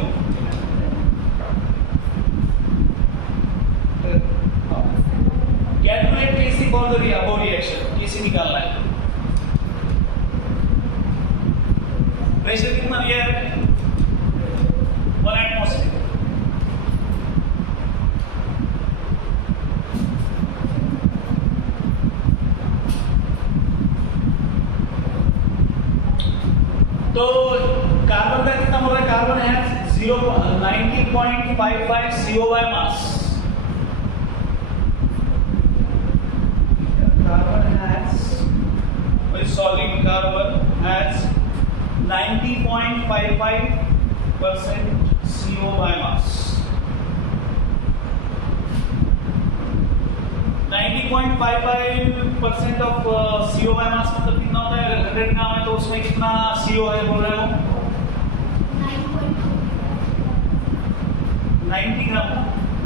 calculate KC for the above reaction KC निकालना है प्रेशर कितना दिया है 1 एटमॉस्फेयर तो कार्बन का कितना हो रहा है कार्बन है 90.55 CO by mass carbon has very solid carbon has 90.55% CO by mass 90.55% of CO by mass मतलब कितना होता है अगर 100 ग्राम है तो उसमें कितना CO है बोल रहे हो 90 ग्राम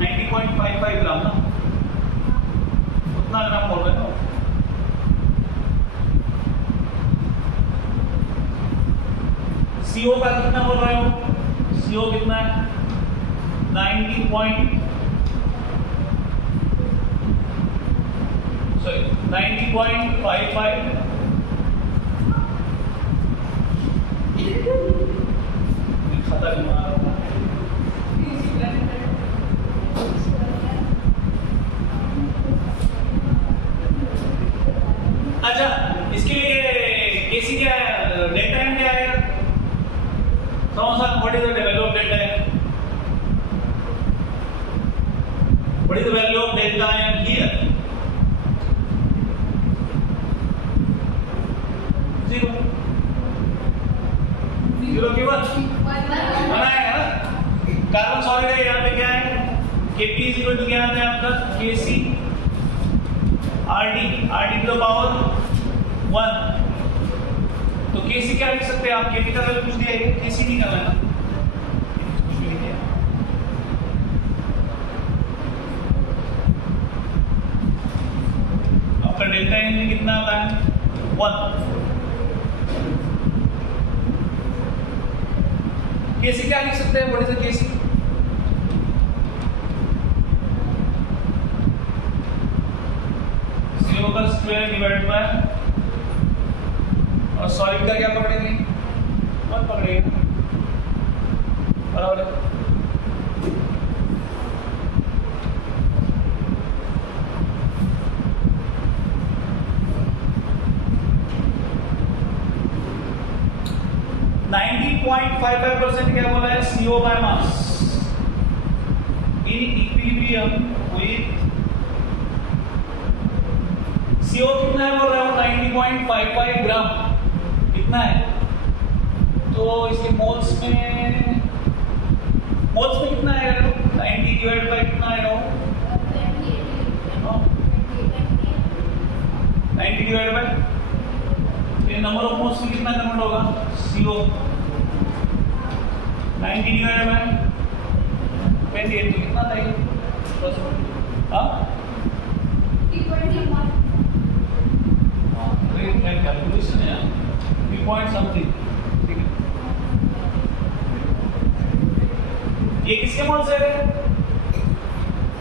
90.55 ग्राम ना उतना ग्राम बोल रहे हो CO का कितना बोल रहे हो CO कितना है 90.55 अच्छा इसके लिए केसी क्या है डेल्टा एन क्या आएगा समझा what is the value of delta N what is the value of delta N here zero की वन बनाएगा ना कार्बन सॉलिड है यहाँ पे क्या है Kp इज इक्वल टू क्या आता है आपका Kc RD RD to the power 1 तो Kc क्या लिख सकते हैं आप Kp का वैल्यू पूछ दिया है Kc निकालना है आपका डेल्टा एन कितना आता है 1 केसी क्या लिख सकते हैं what is the KC CO का स्क्वायर डिवाइड बाय और सॉलिड का क्या पकड़ेंगे 1 पकड़ेंगे बराबर है। .55% क्या बोला है? CO by mass in equilibrium with CO कितना है बोल रहा हूँ? 90.55 ग्राम कितना है? तो इसके मोल्स में कितना है? 90 डिवाइड बाय कितना है? 90 डिवाइड बाय ये नंबर ऑफ मोल्स में कितना कन्वर्ट होगा? CO 90 डिवाइड बाय 28 तो कितना था ये? हाँ कैलकुलेशन है 3 पॉइंट समथिंग। ठीक है, ये किसके मोल से है?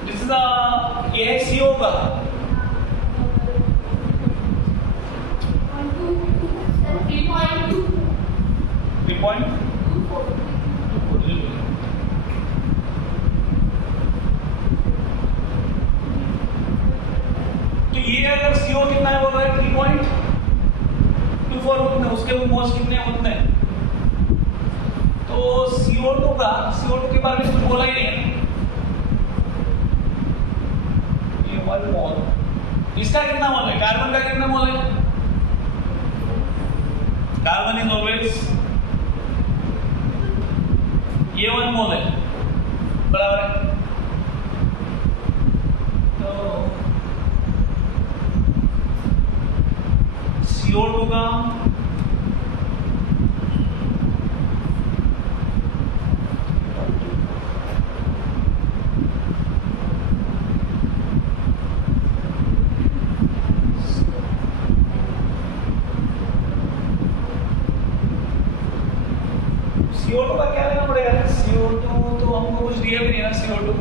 दिस इज ये है CO का। तो ये अगर CO कितना है बोल रहा है? 3.24 उतने, उसके मोल्स कितने उतने। तो CO2 के बारे में कुछ बोला ही नहीं है। ये 1 मोल, इसका कितना मोल है? कार्बन का कितना मोल है? कार्बन इज ऑलवेज ये 1 मोल है, बराबर है। तो CO2 का CO2 का क्या लेना पड़ेगा? CO2 तो हमको कुछ दिया भी नहीं ना। CO2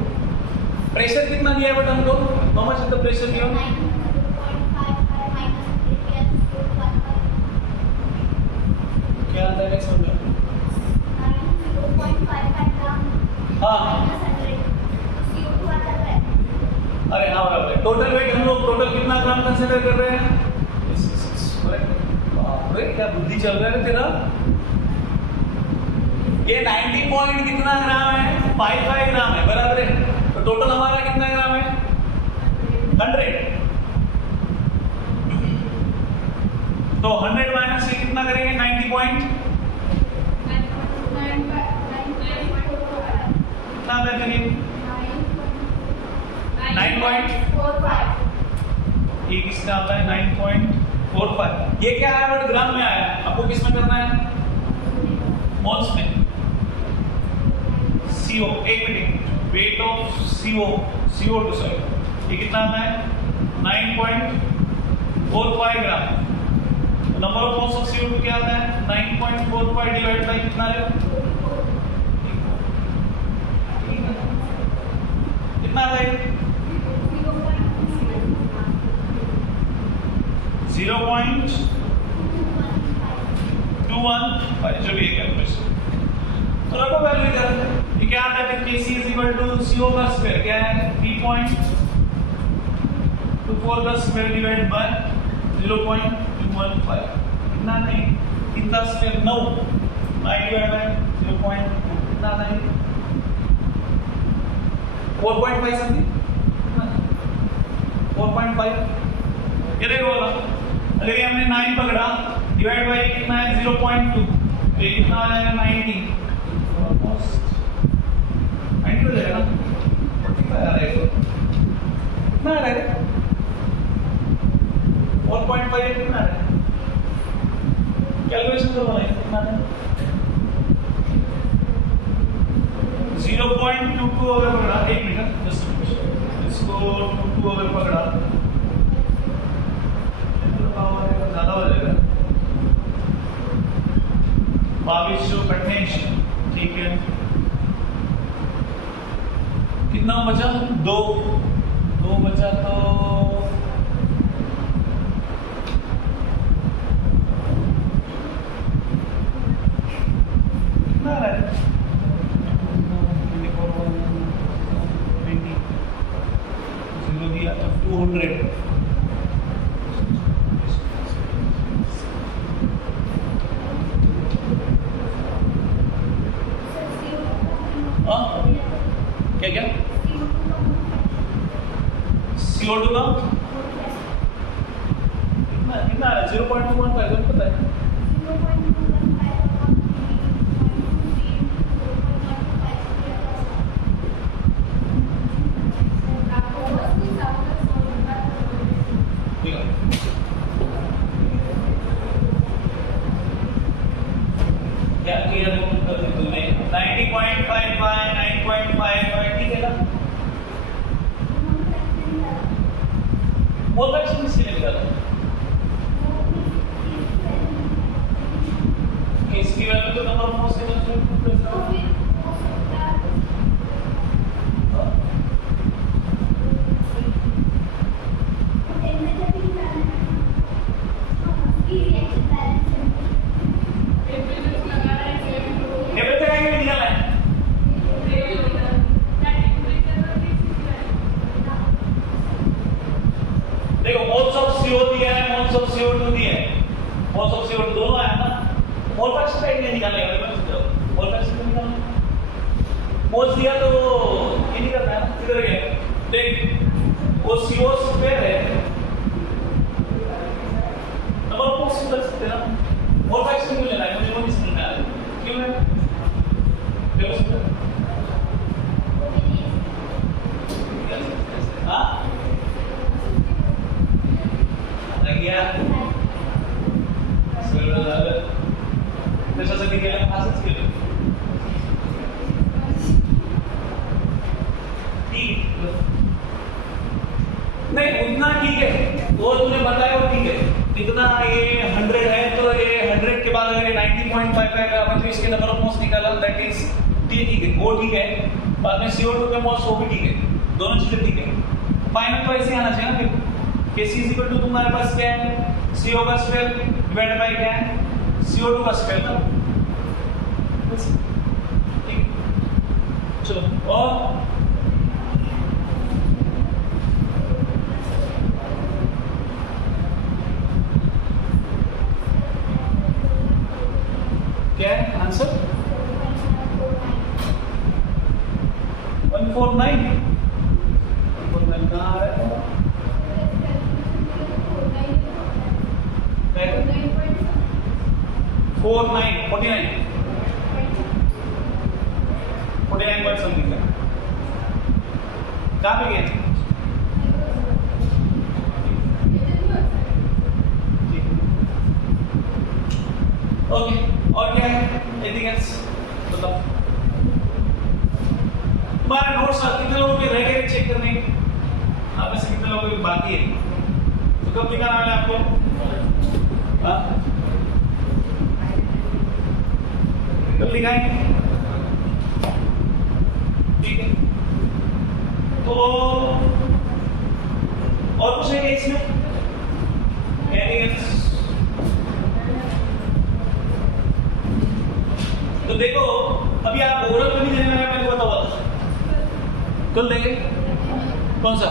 प्रेशर कितना दिया है बट हमको? How much is the pressure given? क्या आता है नेक्स्ट समझो। हाँ अरे हाँ बराबर है। टोटल वेट हम लोग टोटल कितना ग्राम कंसीडर कर रहे हैं? बाप रे क्या बुद्धि चल रहा है तेरा। ये 90 पॉइंट कितना ग्राम है? 55 ग्राम है, बराबर है। तो टोटल हमारा कितना ग्राम है? 100। तो 100 माइनस ये कितना करेंगे? 90 पॉइंट कितना करेंगे? 9.45। ये किसका आता है? 9.45। ये क्या है? बट ग्राम में आया। आपको किस में करना है? मोल्स में। CO एक minute, weight of CO2 sorry, ये कितना आता है? 9.45 gram. Number of moles of CO2 क्या आता है? 9.45 डिवाइड बाय कितना है? कितना आता है? 0.215 जो भी है कैलकुलेशन। तो रखो वैल्यू इधर। ये क्या आता है? Kc is equal to CO का स्क्वायर क्या है? 3.24 का स्क्वायर डिवाइड बाय 0.215 कितना नहीं? कितना स्क्वायर? 9 divide by 0. कितना नहीं? 4.5 समथिंग 4.5। ये देखो वाला अरे ये हमने 9 पकड़ा डिवाइड बाय कितना है? 0.2। ये कितना आ जाएगा? 90 ऑलमोस्ट 90 हो जाएगा। 45 आ रहा है। कितना आ रहा है? 4.5 कितना आ रहा है? कैलकुलेशन तो बनाइए कितना है? 0.22 अगर पकड़ा, एक मिनट इसको 22 अगर पकड़ा ज्यादा हो जाएगा। 2225। ठीक है, कितना बचा? 2 बचा। तो कितना है? 100 क्या क्या CO2 का कितना 0.215 पता है क्या किया तुमने 90.55 9.55 ठीक है ना मोल फ्रैक्शन किसने निकाला इसकी वैल्यू तो नंबर ऑफ मोल्स से देखो मोल्स ऑफ CO दिया है मोल्स ऑफ CO2 दिया है मोल्स ऑफ CO2 दोनों आया ना मोल फ्रैक्शन का नहीं निकालेगा मोल फ्रैक्शन तो निकालना मोल्स दिया तो ये नहीं करना है ना किधर गए देख वो CO स्क्वायर है नंबर ऑफ मोल्स निकाल सकते हैं ना मोल फ्रैक्शन क्यों लेना है मुझे वो नहीं समझ में आ रहा क्यों है देखो हाँ गया कशासाठी गेला असंच केलं ठीक नहीं उतना ठीक है वो तूने बताया वो ठीक है इतना ये 100 है तो ये 100 के बाद अगर 90.55 का मतलब इसके नंबर ऑफ मोल्स निकाला दैट इज ठीक है वो ठीक है बाद में CO2 के मोल्स वो भी ठीक है दोनों चीजें ठीक है फाइनल तो ऐसे आना चाहिए ना फिर Kc इज इक्वल टू तुम्हारे पास क्या है CO का स्क्वायर डिवाइडेड बाय क्या है CO2 का स्क्वायर ना ठीक चलो और क्या है आंसर 149 कहाँ आ रहा है 49 पॉइंट समथिंग है कहाँ पे गए ओके और क्या है एनीथिंग एल्स बताओ हमारे नोट्स कितने लोगों के रह गए चेक करने आप में से कितने लोगों की बाकी है तो कब दिखाना है आपको हाँ कब दिखाएंगे ठीक है तो और कुछ है क्या इसमें तो देखो अभी आप ओरल में भी देने वाले मेरे को बताओ कल देंगे कौन सा